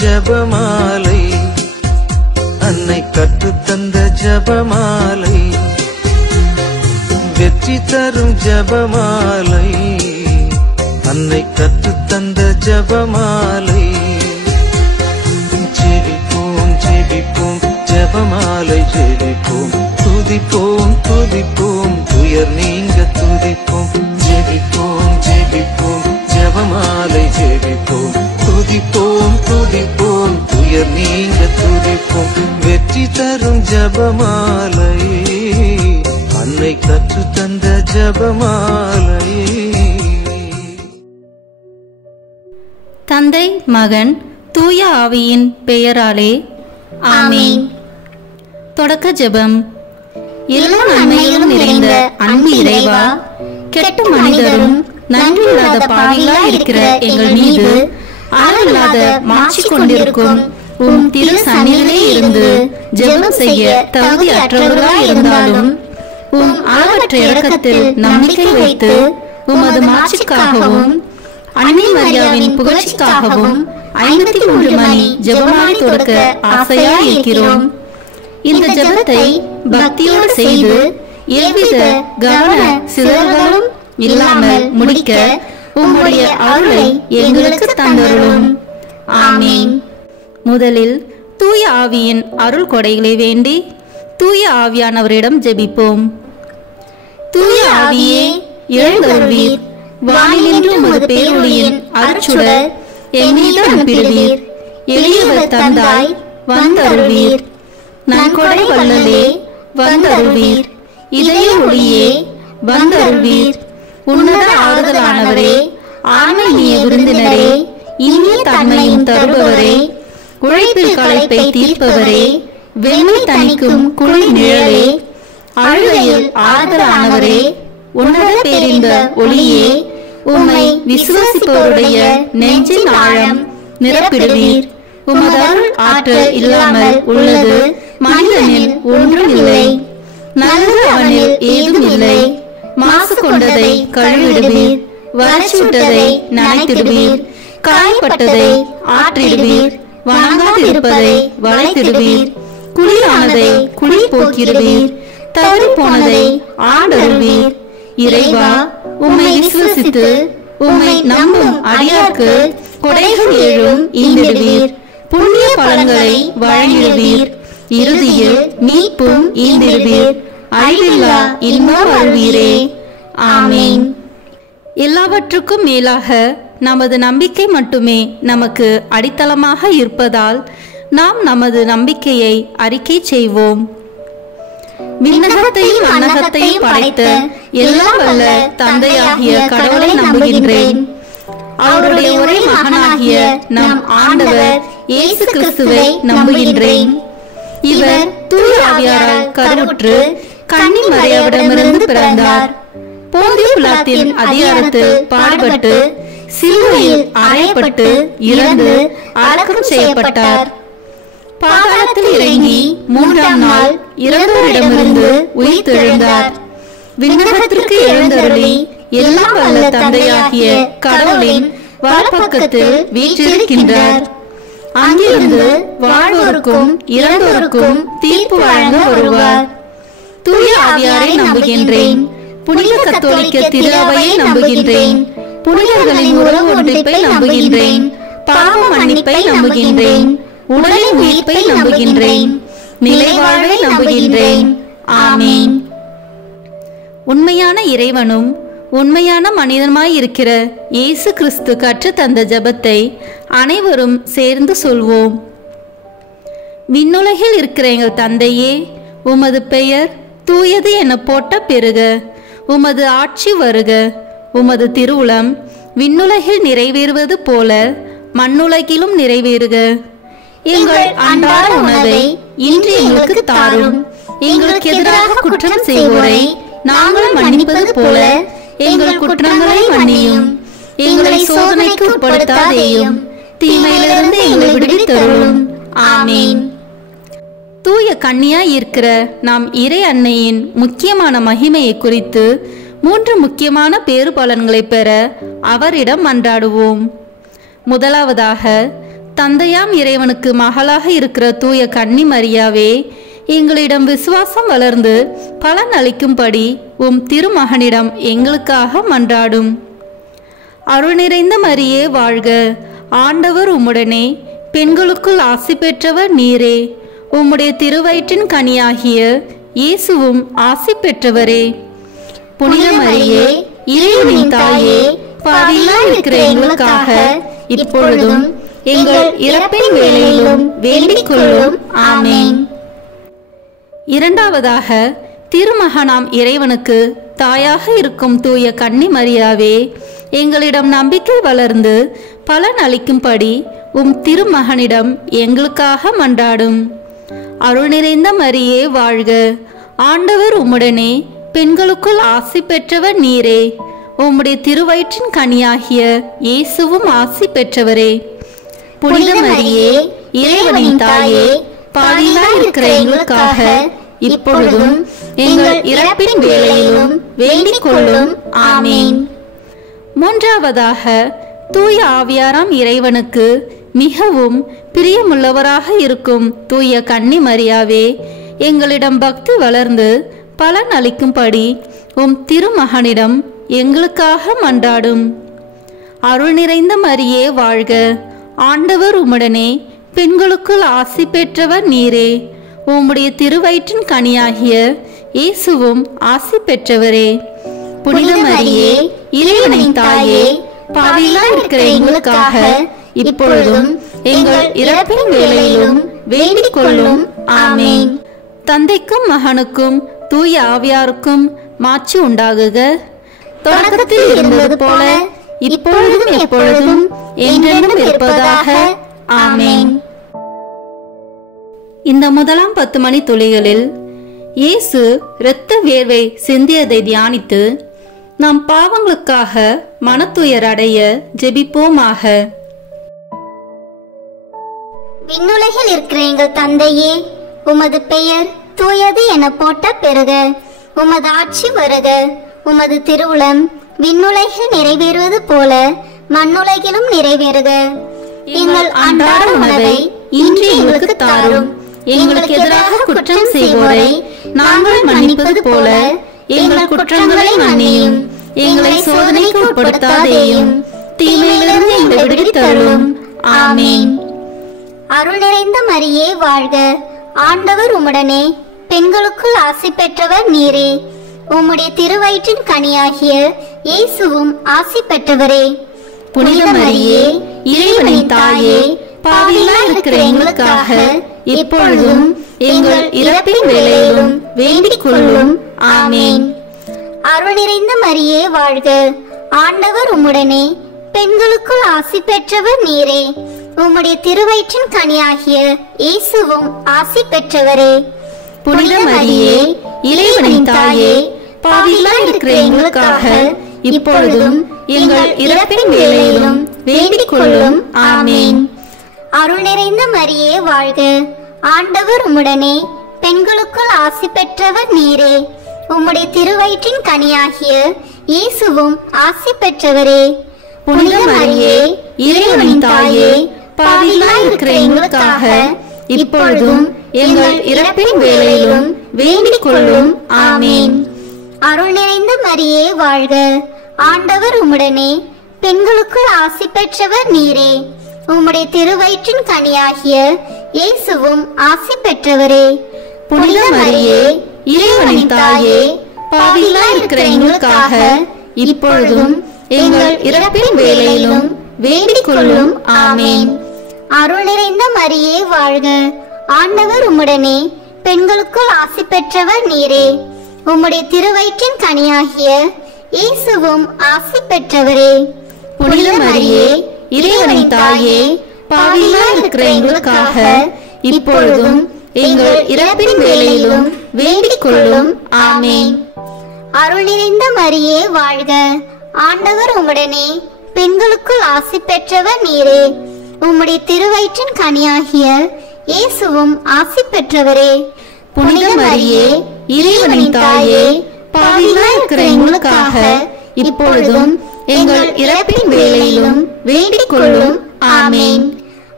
ஜபமாலை, அன்னை கற்றுத்தந்த ஜபமாலை, வெற்றி தரும் ஜபமாலை, அன்னை கற்றுத்தந்த ஜபமாலை. ஜெபிப்போம் ஜெபிப்போம் ஜபமாலை ஜெபிப்போம், துதிப்போம் துதிப்போம் துயர் நீங்க துதிப்போம். ஜெபிப்போம் ஜெபிப்போம் ஜபமாலை ஜெபிப்போம், துதிப்போம் துதிப்போம் துயர் நீங்க துதிப்போம். வெற்றி தரும் ஜபமாலை, அன்னை கற்று தந்த ஜபமாலை. தந்தை மகன் தூய ஆவியின் பெயராலே ஆமென். தொடக்க ஜெபம். எல்லா நன்மைகளும் நிறைந்த அன்பு இறைவா, கெட்ட மனிதரும் நன்றியில்லாத பாவிகளாய் இருக்கிற எங்கள் மீது அளவில்லாத மாட்சி கொண்டிருக்கும் உம் திரு சந்நிதியிலே இருந்து ஜெபம் செய்ய தகுதி அற்றவர்களாய் இருந்தாலும் உம் அளவற்ற இரக்கத்தில் நம்பிக்கை வைத்து உமது மாட்சிக்காகவும் அன்னை மரியாவின் புகழ்ச்சிக்காகவும் 53 மணி ஜெபமாலை தொடக்க ஆசையாய் இருக்கிறோம். இந்த ஜெபத்தை பக்தியோடு செய்து எவ்வித கவன சிதறல்களும் இல்லாமல் முடிக்க உம்முடைய அருளை எங்களுக்கு தந்தருளும். ஆமென். முதலில் தூய ஆவியின் அருள் கொடைகளை வேண்டி தூய ஆவியானவரிடம் ஜெபிப்போம். தூய ஆவியே எழுந்தருள்வீர், வானிலின்று உமது பேரொளியின் அருட்சுடர் எம்மீது அனுப்பிடுவீர். எளியவர் தந்தாய் வந்தருள்வீர், நன்கொடை வள்ளலே வந்தருள்வீர். இதய ஒளியே வந்தருள்வீர். உன்னத ஆறுதலானவரே, ஆன்மீக விருந்தினரே, இனிய தன்மையும் தருபவரே, உழைப்பில் களைப்பை தீர்ப்பவரே, வெண்மை தணிக்கும் குளிர் நிழலே, அழுகையில் ஆறுதலானவரே, உன்னத பேரின்ப ஒளியே, உம்மை விசுவாசிப்பவருடைய நெஞ்சின் ஆழம் நிரப்பிடுவீர். உமது அருள் ஆற்றல் இல்லாமல் உள்ளது மனிதனில் ஒன்றும் இல்லை, நல்லது அவனில் ஏதும் இல்லை. மாசு கொண்டதை கழுவிடுவீர், வறட்சிவிட்டதை நனைத்திடுவீர், காயப்பட்டதை ஆற்றிடுவீர், வணங்காதிருப்பதை வளைத்திடுவீர், குளிரானதை குளிர் போக்கிடுவீர், தவறி போனதை ஆண்டருள்வீர். இறைவா, உம்மை விசுவசித்து உம்மை நம்பும் அடியார்க்கு கொடைகள் ஏழும் ஈந்திடுவீர், புண்ணிய பலன்களை வழங்கிடுவீர், இறுதியில் மீட்பும் ஈந்திடுவீர், அழிவில்லா இன்பம் அருள்வீரே. ஆமென். எல்லாவற்றுக்கும் மேலாக நமது நம்பிக்கை மட்டுமே நமக்கு அடித்தளமாக இருப்பதால் நாம் நமது நம்பிக்கையை அறிக்கை செய்வோம். விண்ணகத்தையும் மண்ணகத்தையும் படைத்த எல்லாம் வல்ல தந்தையாகிய கடவுளை நம்புகின்றேன். அவருடைய ஒரே மகனாகிய நம் ஆண்டவர் இயேசு கிறிஸ்துவை நம்புகின்றேன். இவர் தூய ஆவியாரால் கருவுற்று கன்னி மரியாவிடமிருந்து பிறந்தார். போந்திய பிலாத்தின் அதிகாரத்தில் பாடுபட்டு சிலுவையில் அறையப்பட்டு இறந்து அடக்கம் செய்யப்பட்டார். பாதாளத்தில் இறங்கி 3ஆம் நாள் இறந்தோரிடமிருந்து உயிர்த்தெழுந்தார். விண்ணகத்திற்கு எழுந்தருளி எல்லாம் வல்ல தந்தையாகிய கடவுளின் வலப்பக்கத்தில் வீற்றிருக்கின்றார். அங்கிருந்து வாழ்வோருக்கும் இறந்தோருக்கும் தீர்ப்பு வழங்க வருவார். தூய ஆவியாரை நம்புகின்றேன். புனித கத்தோலிக்க திரு அவையை நம்புகின்றேன். புனிதர்களின் உறவு ஒன்றிப்பை நம்புகின்றேன். பாவ மன்னிப்பை நம்புகின்றேன். உடலின் உயிர்ப்பை நம்புகின்றேன். நிலைவாழ்வை நம்புகின்றேன். ஆமென். உண்மையான இறைவனும் உண்மையான மனிதனுமாய் இருக்கிற இயேசு கிறிஸ்து கற்று தந்த ஜெபத்தை அனைவரும் சேர்ந்து சொல்வோம். விண்ணுலகில் இருக்கிற எங்கள் தந்தையே, உமது பெயர் தூயது என போட்ட பெருக. உமது ஆட்சி வருக. உமது திருவுளம் விண்ணுலகில் நிறைவேறுவது போல மண்ணுலகிலும் நிறைவேறுக. எங்கள் அன்றாட உணவை இன்று எங்களுக்கு தாரும். எங்களுக்கு எதிராக குற்றம் செய்வோரை நாங்கள் மன்னிப்பது போல எங்கள் குற்றங்களை மன்னியும். எங்களை சோதனைக்கு உட்படுத்தாதேயும், தீமையிலிருந்து எங்களை விடுவித்தருளும். ஆமென். தூய கன்னியாய் இருக்கிற நாம் இறை அன்னையின் முக்கியமான மகிமையை குறித்து 3 முக்கியமான பேறு பலன்களை பெற அவரிடம் மன்றாடுவோம். முதலாவதாக, தந்தையாம் இறைவனுக்கு மகளாக இருக்கிற தூய கன்னி மரியாவே, எங்களிடம் விசுவாசம் வளர்ந்து பலன் அளிக்கும்படி உம் திருமகனிடம் எங்களுக்காக மன்றாடும். அருள் நிறைந்த மரியே வாழ்க, ஆண்டவர் உம்முடனே, பெண்களுக்குள் ஆசி பெற்றவர் நீரே. உம்முடைய திருவயிற்றின் கனியாகிய இயேசுவும் ஆசி பெற்றவரே. புனித மரியே, இறைவனின் தாயே, பாவிகளாய் இருக்கிற எங்களுக்காக இப்பொழுதும் எங்கள் இறப்பின் வேளையிலும் வேண்டிக் கொள்ளும். ஆமென். இரண்டாவதாக, திருமகனாம் இறைவனுக்கு தாயாக இருக்கும் தூய கன்னி மரியாவே, எங்களிடம் நம்பிக்கை வளர்ந்து பலன் அளிக்கும்படி உம் திருமகனிடம் எங்களுக்காக மன்றாடும். அருள் நிறைந்த மரியே வாழ்க, ஆண்டவர் உம்முடனே, பெண்களுக்குள் ஆசி பெற்றவர் நீரே. உம்முடைய திருவயிற்றின் கனியாகிய இயேசுவும் ஆசி பெற்றவரே. புனித மரியே, இறைவனின் தாயே, பாவிகளாய் இருக்கிற எங்களுக்காக இப்பொழுதும் எங்கள் இறப்பின் வேளையிலும் வேண்டிக் கொள்ளும். ஆமென். மூன்றாவதாக, தூய ஆவியாராம் இறைவனுக்கு மிகவும் பிரியமுள்ளவராக இருக்கும் தூய கன்னி மரியாவே, எங்களிடம் பக்தி வளர்ந்து பலன் அளிக்கும்படி உம் திருமகனிடம் எங்களுக்காக மன்றாடும். அருள் நிறைந்த மரியே வாழ்க, ஆண்டவர் உம்முடனே, பெண்களுக்குள் ஆசி பெற்றவர் நீரே. உம்முடைய திருவயிற்றின் கனியாகிய இயேசுவும் ஆசி பெற்றவரே. புனித மரியே, இறைவனின் தாயே, பாவிகளாய் இருக்கிற எங்களுக்காக இப்பொழுதும் எங்கள் இறப்பின் வேளையிலும் வேண்டிக் கொள்ளும். ஆமென். தந்தைக்கும் மகனுக்கும் தூய ஆவியாருக்கும் மாட்சி உண்டாகுக. தொடக்கத்தில் இருந்தது போல இப்பொழுதும் எப்பொழுதும் என்றென்றும் இருப்பதாக. ஆமென். இந்த முதலாம் 10 மணி துளிகளில் இயேசு இரத்த வேர்வை சிந்தியதை தியானித்து நம் பாவங்களுக்காக மனத்துயர் அடைய ஜெபிப்போமாக. விண்ணுலகில் இருக்கிற எங்கள் தந்தையே, உமது பெயர் தூயது என போட்ட பெறுக. உமது ஆட்சி வருக. உமது திருவுளம் விண்ணுலகில் நிறைவேறுவது போல மண்ணுலகிலும் நிறைவேறுக. எங்கள் அன்றாட உணவை இன்று எங்களுக்கு தாரும். எங்களுக்கு எதிராக குற்றம் செய்வோரை நாங்கள் மன்னிப்பது போல எங்கள் குற்றங்களை மன்னியும். எங்களை சோதனைக்கு உட்படுத்தாதேயும், தீமையிலிருந்து எங்களை விடுவித்தருளும். ஆமென். அருள் நிறைந்த மரியே வாழ்க, ஆண்டவர் உம்முடனே, பெண்களுக்குள் ஆசி பெற்றவர் நீரே. உம்முடைய திருவயிற்றின் கனியாகிய இயேசுவும் ஆசி பெற்றவரே. புனித மரியே, இறைவனின் தாயே, பாவிகளாய் இருக்கிற எங்களுக்காக இப்பொழுதும் எங்கள் இறப்பின் வேளையிலும் வேண்டிக் கொள்ளும். ஆமென். அருள் நிறைந்த மரியே வாழ்க, ஆண்டவர் உம்முடனே, பெண்களுக்குள் ஆசி பெற்றவர் நீரே. உம்முடைய திருவயிற்றின் கனியாகிய இயேசுவும் ஆசி பெற்றவரே. புனித மரியே, இறைவனின் தாயே, பாவிகளாய் இருக்கிற எங்களுக்காக இப்பொழுதும் எங்கள் இறப்பின் வேளையிலும் வேண்டிக் கொள்ளும். ஆமென். அருள் நிறைந்த மரியே வாழ்க, ஆண்டவர் உம்முடனே, பெண்களுக்குள் ஆசி பெற்றவர் நீரே. உம்முடைய திருவயிற்றின் கனியாகிய இயேசுவும் ஆசி பெற்றவரே. புனித மரியே, இறைவனின் தாயே, பாவிகளாய் இருக்கிற எங்களுக்காக இப்பொழுதும் எங்கள் இறப்பின் வேளையிலும் வேண்டிக் கொள்ளும். ஆமென். அருள் நிறைந்த மரியே வாழ்க, ஆண்டவர் உம்முடனே, பெண்களுக்குள் ஆசி பெற்றவர் நீரே. உம்முடைய திருவயிற்றின் கனியாகிய இயேசுவும் ஆசி பெற்றவரே. புனித மரியே, இறைவனின் தாயே, பாவிகளாய் இருக்கிற எங்களுக்காக இப்பொழுதும் எங்கள் இறப்பின் வேளையிலும் வேண்டிக் கொள்ளும். ஆமென். அருள் நிறைந்த மரியே வாழ்க, ஆண்டவர் உம்முடனே, பெண்களுக்குள் ஆசி பெற்றவர் நீரே. உம்முடைய திருவயிற்றின் கனியாகிய இயேசுவும் ஆசி பெற்றவரே. புனித மரியே, இறைவனின் தாயே, பாவிகளாய் இருக்கிற எங்களுக்காக இப்பொழுதும் எங்கள் இறப்பின் வேளையிலும் வேண்டிக் கொள்ளும். ஆமென். அருள் நிறைந்த மரியே வாழ்க, ஆண்டவர் உம்முடனே, பெண்களுக்குள் ஆசி பெற்றவர் நீரே. உம்முடைய திருவயிற்றின் கனியாகிய இயேசுவும் ஆசி பெற்றவரே. புனித மரியே, இறைவனின் தாயே, பாவிகளாய் இருக்கிற எங்களுக்காக இப்பொழுதும் எங்கள் இறப்பின் வேளையிலும் வேண்டிக் கொள்ளும். ஆமென்.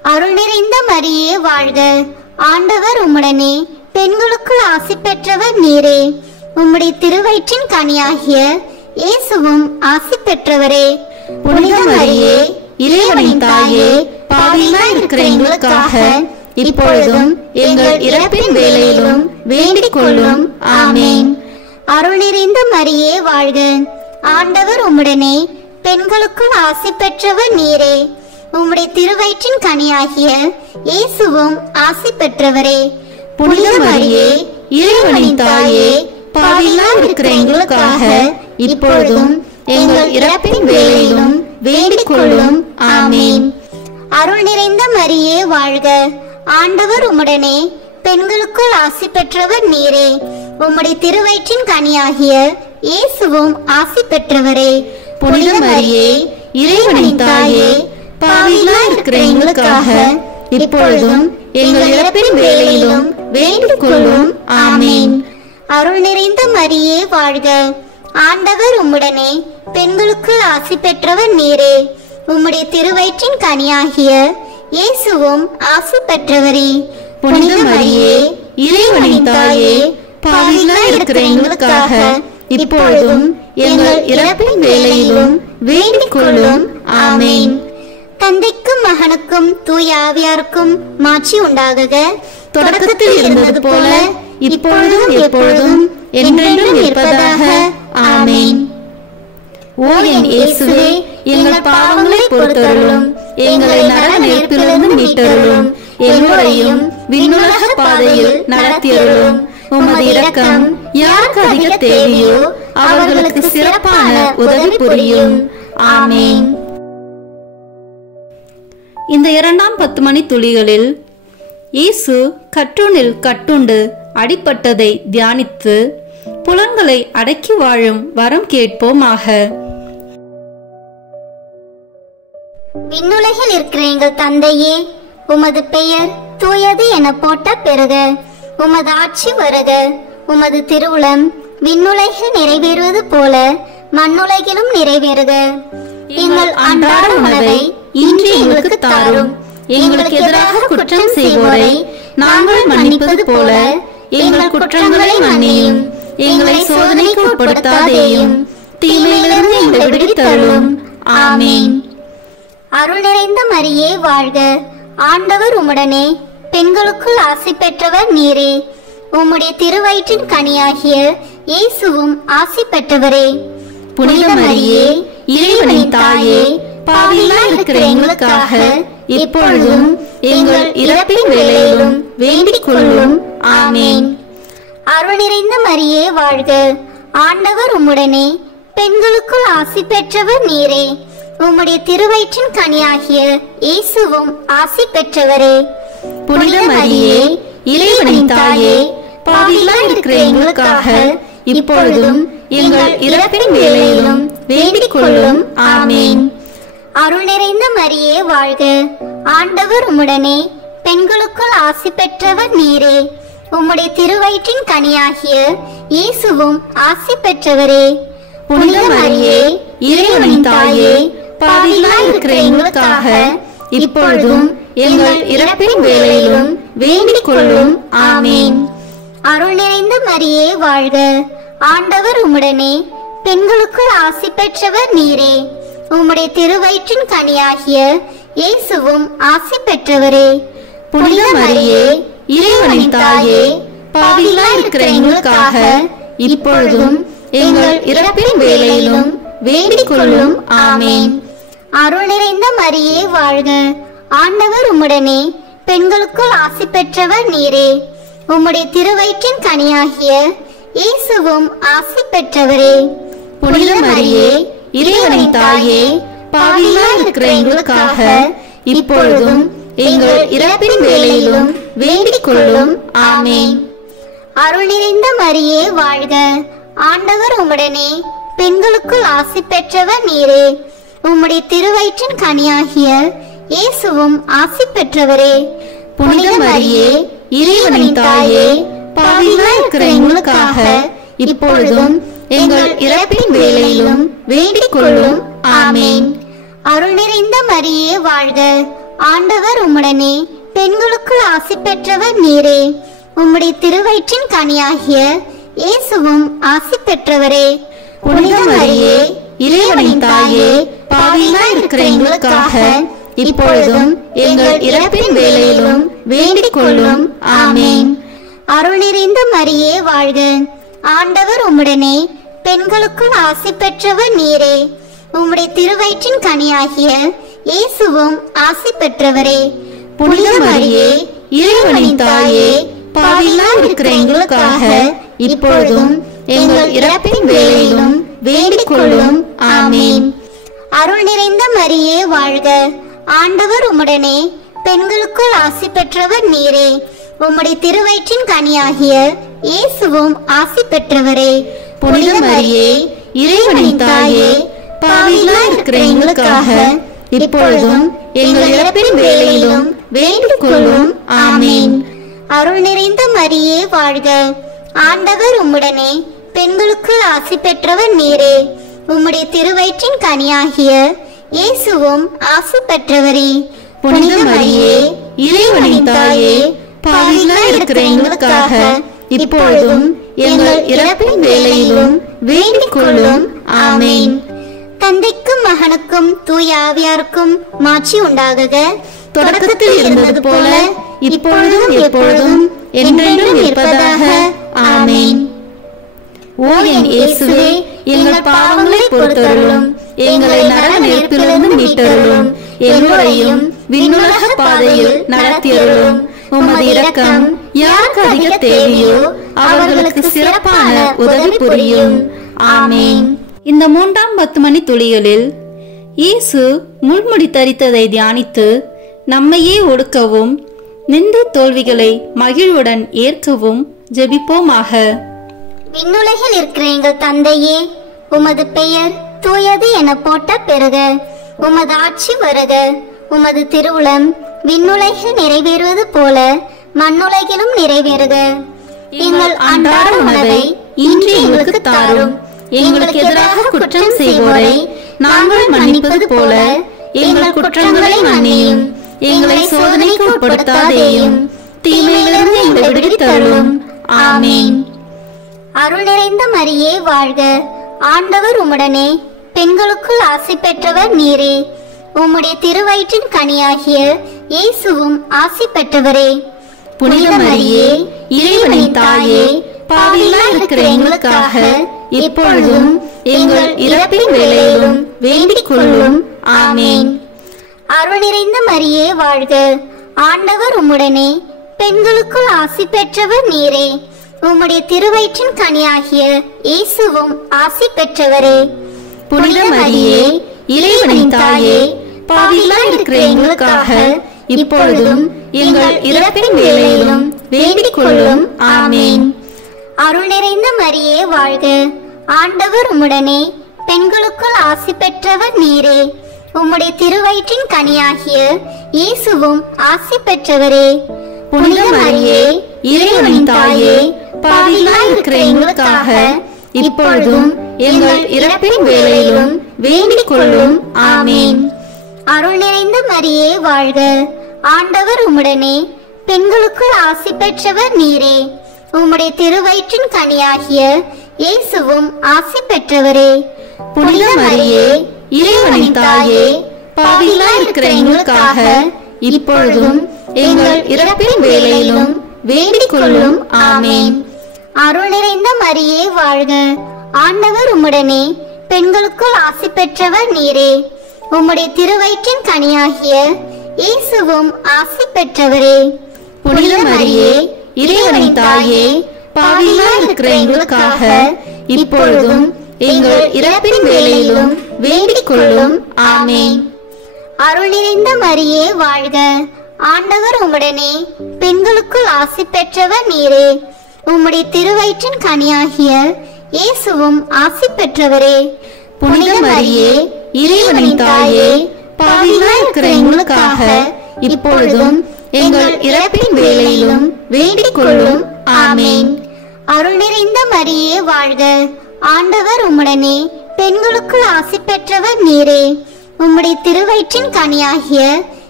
அருள் நிறைந்த மரியே வாழ்க, ஆண்டவர் உம்முடனே, பெண்களுக்குள் ஆசி பெற்றவர் நீரே. உம்முடைய திருவயிற்றின் கனியாகிய இயேசுவும் ஆசி பெற்றவரே. புனித மரியே, இறைவனின் தாயே, பாவிகளாய் இருக்கிற எங்களுக்காக இப்பொழுதும் எங்கள் இறப்பின் வேளையிலும் வேண்டிக் கொள்ளும். ஆமேன். அருள் நிறைந்த மரியே வாழ்க, ஆண்டவர் உம்முடனே, பெண்களுக்குள் ஆசி பெற்றவர் நீரே. உம்முடைய திருவயிற்றின் கனியாகிய இயேசுவும் ஆசி பெற்றவரே. புனித மரியே, இறைவனின் தாயே, பாவிகளாய் இருக்கிற எங்களுக்காக இப்பொழுதும் எங்கள் இறப்பின் வேளையிலும் வேண்டிக் கொள்ளும். ஆமேன். அருள் நிறைந்த மரியே வாழ்க, ஆண்டவர் உம்முடனே, பெண்களுக்குள் ஆசி பெற்றவர் நீரே. உம்முடைய திருவயிற்றின் கனியாகிய இயேசுவும் ஆசி பெற்றவரே. புனித மரியே, இறைவனின் தாயே, பாவிகளாய் இருக்கிற எங்களுக்காக இப்பொழுதும் எங்கள் இறப்பின் வேளையிலும் வேண்டிக் கொள்ளும். ஆமேன். அருள் நிறைந்த மரியே வாழ்க, ஆண்டவர் உம்முடனே, பெண்களுக்குள் ஆசி பெற்றவர் நீரே. உம்முடைய திருவயிற்றின் கனியாகிய இயேசுவும் ஆசி பெற்றவரே. புனித மரியே, இறைவனின் தாயே, பாவிகளாய் இருக்கிற எங்களுக்காக இப்பொழுதும் எங்கள் இறப்பின் வேளையிலும் வேண்டிக் கொள்ளும். ஆமேன். தந்தைக்கும் மகனுக்கும் தூய ஆவியாருக்கும் மாட்சி உண்டாகுக. தொடக்கத்தில் இருந்தது போல இப்பொழுதும் எப்பொழுதும் என்றென்றும் இருப்பதாக. ஆமேன். ஓ என் இயேசுவே, எங்கள் பாவங்களை பொறுத்தருளும், எங்களை நரக நெருப்பிலிருந்து மீட்டருளும், எல்லோரையும் விண்ணுலக பாதையில் நடத்தியருளும். உமது இரக்கம் யாருக்கு அதிக தேவையோ அவர்களுக்கு சிறப்பான உதவி புரியும். ஆமேன். இந்த 2ஆம் 10 மணி துளிகளில் இயேசு கற்றூனில் கட்டுண்டு அடிபட்டதை தியானித்து புலன்களை அடக்கி வாழும் வரம் கேட்போமாக. விண்ணுலகில் இருக்கிற எங்கள் தந்தையே, உமது பெயர் தூயது என போட்ட பெறுக. உமது ஆட்சி வருக. உமது திருவுளம் விண்ணுலகில் நிறைவேறுவது போல மண்ணுலகிலும் நிறைவேறுக. எங்கள் அன்றாட உணவை இன்று எங்களுக்கு தாரும். எங்களுக்கு எதிராக குற்றம் செய்வோரை நாங்கள் மன்னிப்பது போல எங்கள் குற்றங்களை மன்னியும். எங்களை சோதனைக்கு உட்படுத்தாதேயும், தீமையிலிருந்து எங்களை விடுவித்தருளும். ஆமேன். அருள் நிறைந்த மரியே வாழ்க, ஆண்டவர் உம்முடனே, பெண்களுக்குள் ஆசி பெற்றவர் நீரே. உம்முடைய திருவயிற்றின் கனியாகிய இயேசுவும் ஆசி பெற்றவரே. புனித மரியே, இறைவனின் தாயே, பாவிகளாய் இருக்கிற எங்களுக்காக இப்பொழுதும் எங்கள் இறப்பின் வேளையிலும் வேண்டிக் கொள்ளும். ஆமேன். அருள் நிறைந்த மரியே வாழ்க, ஆண்டவர் உம்முடனே, பெண்களுக்குள் ஆசி பெற்றவர் நீரே. உம்முடைய திருவயிற்றின் கனியாகிய இயேசுவும் ஆசி பெற்றவரே. புனித மரியே, இறைவனின் தாயே, பாவிகளாய் இருக்கிற எங்களுக்காக இப்பொழுதும் எங்கள் இறப்பின் வேளையிலும் வேண்டிக் கொள்ளும். ஆமேன். அருள் நிறைந்த மரியே வாழ்க, ஆண்டவர் உம்முடனே, பெண்களுக்குள் ஆசி பெற்றவர் நீரே. உம்முடைய திருவயிற்றின் கனியாகிய இயேசுவும் ஆசி பெற்றவரே. புனித மரியே, இறைவனின் தாயே, பாவிகளாய் இருக்கிற எங்களுக்காக இப்பொழுதும் எங்கள் இறப்பின் வேளையிலும் வேண்டிக் கொள்ளும். ஆமேன். அருள் நிறைந்த மரியே வாழ்க, ஆண்டவர் உம்முடனே, பெண்களுக்குள் ஆசி பெற்றவர் நீரே. உம்முடைய திருவயிற்றின் கனியாகிய இயேசுவும் ஆசி பெற்றவரே. புனித மரியே, இறைவனின் தாயே, பாவிகளாய் இருக்கிற எங்களுக்காக இப்பொழுதும் எங்கள் இறப்பின் வேளையிலும் வேண்டிக் கொள்ளும். ஆமேன். அருள் நிறைந்த மரியே வாழ்க, ஆண்டவர் உம்முடனே, பெண்களுக்குள் ஆசி பெற்றவர் நீரே. உம்முடைய திருவயிற்றின் கனியாகிய இயேசுவும் ஆசி பெற்றவரே. புனித மரியே, இறைவனின் தாயே, பாவிகளாய் இருக்கிற எங்களுக்காக இப்பொழுதும் எங்கள் இறப்பின் வேளையிலும் வேண்டிக் கொள்ளும். ஆமேன். அருள் நிறைந்த மரியே வாழ்க, ஆண்டவர் உம்முடனே, பெண்களுக்குள் ஆசி பெற்றவர் நீரே. உம்முடைய திருவயிற்றின் கனியாகிய இயேசுவும் ஆசி பெற்றவரே. புனித மரியே, இறைவனின் தாயே, பாவிகளாய் இருக்கிற எங்களுக்காக இப்பொழுதும் எங்கள் இறப்பின் வேளையிலும் வேண்டிக் கொள்ளும். ஆமேன். அருள் நிறைந்த மரியே வாழ்க, ஆண்டவர் உம்முடனே பெண்களுக்குள் ஆசி பெற்றவர் நீரே. உம்முடைய திருவயிற்றின் கனியாகிய இயேசுவும் ஆசி பெற்றவரே. புனித மரியே, இறைவனின் தாயே, பாவிகளாய் இருக்கிற எங்களுக்காக இப்பொழுதும் எங்கள் இறப்பின் வேளையிலும் வேண்டிக் கொள்ளும். ஆமேன். அருள் நிறைந்த மரியே வாழ்க. ஆண்டவர் உம்முடனே பெண்களுக்குள் ஆசி பெற்றவர் நீரே. உம்முடைய திருவயிற்றின் கனியாகிய இயேசுவும் ஆசி பெற்றவரே. புனித மரியே, இறைவனின் தாயே, பாவிகளாய் இருக்கிற எங்களுக்காக இப்பொழுதும் எங்கள் இறப்பின் வேளையிலும் வேண்டிக் கொள்ளும். ஆமேன். அருள் நிறைந்த மரியே வாழ்க. ஆண்டவர் உம்முடனே பெண்களுக்குள் ஆசி பெற்றவர் நீரே. உம்முடைய திருவயிற்றின் கனியாகிய இயேசுவும் ஆசி பெற்றவரே. புனித மரியே, இறைவனின் தாயே, பாவிகளாய் இருக்கிற எங்களுக்காக இப்பொழுதும் எங்கள் இறப்பின் வேளையிலும் வேண்டிக் கொள்ளும். ஆமேன். அருள் நிறைந்த மரியே வாழ்க. ஆண்டவர் உம்முடனே பெண்களுக்குள் ஆசி பெற்றவர் நீரே. உம்முடைய திருவயிற்றின் கனியாகிய இயேசுவும் ஆசி பெற்றவரே. புனித மரியே, இறைவனின் தாயே, பாவிகளாய் இருக்கிற எங்களுக்காக இப்பொழுதும் எங்கள் இறப்பின் வேளையிலும் வேண்டிக் கொள்ளும். ஆமேன். தந்தைக்கும் மகனுக்கும் தூய ஆவியாருக்கும் மாட்சி உண்டாகுக. தொடக்கத்தில் இருந்தது போல இப்பொழுதும் எப்பொழுதும் என்றென்றும் இருப்பதாக. ஆமேன். ஓ என் இயேசுவே, எங்கள் பாவங்களை பொறுத்தருளும், எங்களை நரக நெருப்பிலிருந்து மீட்டருளும், எல்லோரையும் விண்ணுலக பாதையில் நடத்தியருளும். உமது இரக்கம் யாருக்கு அதிக தேவையோ அவர்களுக்கு சிறப்பான உதவி புரியும். ஆமேன். இந்த 3ஆம் 10 மணி துளிகளில் இயேசு முள்முடி தரித்ததை தியானித்து நம்மையே ஒடுக்கவும் நின்ற தோல்விகளை மகிழ்வுடன் ஏற்கவும் ஜெபிப்போமாக. விண்ணுலகில் இருக்கிற எங்கள் தந்தையே, உமது பெயர் தூயது என போட்ட பெறுக. உமது ஆட்சி வருக. உமது திருவுளம் விண்ணுலகில் நிறைவேறுவது போல மண்ணுலகிலும் நிறைவேறுக. எங்கள் அன்றாட உணவை இன்று எங்களுக்கு தாரும். எங்களுக்கு எதிராக குற்றம் செய்வோரை நாங்கள் மன்னிப்பது போல எங்கள் குற்றங்களை மன்னியும். எங்களை சோதனைக்கு உட்படுத்தாதேயும், தீமையிலிருந்து எங்களை விடுவித்தருளும். ஆமேன். அருள் நிறைந்த மரியே வாழ்க. ஆண்டவர் உம்முடனே பெண்களுக்குள் ஆசி பெற்றவர் நீரே. உம்முடைய திருவயிற்றின் கனியாகிய இயேசுவும் ஆசி பெற்றவரே. புனித மரியே, இறைவனின் தாயே, பாவிகளாய் இருக்கிற எங்களுக்காக இப்பொழுதும் எங்கள் இறப்பின் வேளையிலும் வேண்டிக் கொள்ளும். ஆமேன். அருள் நிறைந்த மரியே வாழ்க. ஆண்டவர் உம்முடனே பெண்களுக்குள் ஆசி பெற்றவர் நீரே. உம்முடைய திருவயிற்றின் கனியாகிய இயேசுவும் ஆசி பெற்றவரே. புனித மரியே, இறைவனின் தாயே, பாவிகளாய் இருக்கிற எங்களுக்காக இப்பொழுதும் எங்கள் இறப்பின் வேளையிலும் வேண்டிக் கொள்ளும். ஆமேன். அருள் நிறைந்த மரியே வாழ்க. ஆண்டவர் உம்முடனே பெண்களுக்குள் ஆசி பெற்றவர் நீரே. உம்முடைய திருவயிற்றின் கனியாகிய இயேசுவும் ஆசி பெற்றவரே. புனித மரியே, இறைவனின் தாயே, பாவிகளாய் இருக்கிற எங்களுக்காக இப்பொழுதும் எங்கள் இறப்பின் வேளையிலும் வேண்டிக் கொள்ளும். ஆமேன். அருள் நிறைந்த மரியே வாழ்க. ஆண்டவர் உம்முடனே பெண்களுக்குள் ஆசி பெற்றவர் நீரே. உம்முடைய திருவயிற்றின் கனியாகிய இயேசுவும் ஆசி பெற்றவரே. புனித மரியே, இறைவனின் தாயே, பாவிகளாய் இருக்கிற எங்களுக்காக இப்பொழுதும் எங்கள் இறப்பின் வேளையிலும் வேண்டிக் கொள்ளும். ஆமேன். அருள் நிறைந்த மரியே வாழ்க. ஆண்டவர் உம்முடனே பெண்களுக்குள் ஆசி பெற்றவர் நீரே. உம்முடைய திருவயிற்றின் கனியாகிய இயேசுவும் ஆசி பெற்றவரே. புனித மரியே, இறைவனின் தாயே, பாவிகளாய் இருக்கிற எங்களுக்காக இப்பொழுதும் எங்கள் இறப்பின் வேளையிலும் வேண்டிக் கொள்ளும். ஆமேன். அருள் நிறைந்த மரியே வாழ்க. ஆண்டவர் உம்முடனே பெண்களுக்குள் ஆசி பெற்றவர் நீரே. உம்முடைய திருவயிற்றின் கனியாகிய இயேசுவும் ஆசி பெற்றவரே. புனித மரியே, இறைவனின் தாயே, பாவிகளாய் இருக்கிற எங்களுக்காக இப்பொழுதும் எங்கள் இறப்பின் வேளையிலும் வேண்டிக் கொள்ளும். ஆமேன். அருள் நிறைந்த மரியே வாழ்க. ஆண்டவர் உம்முடனே பெண்களுக்குள் ஆசி பெற்றவர் நீரே. உம்முடைய திருவயிற்றின் கனியாகிய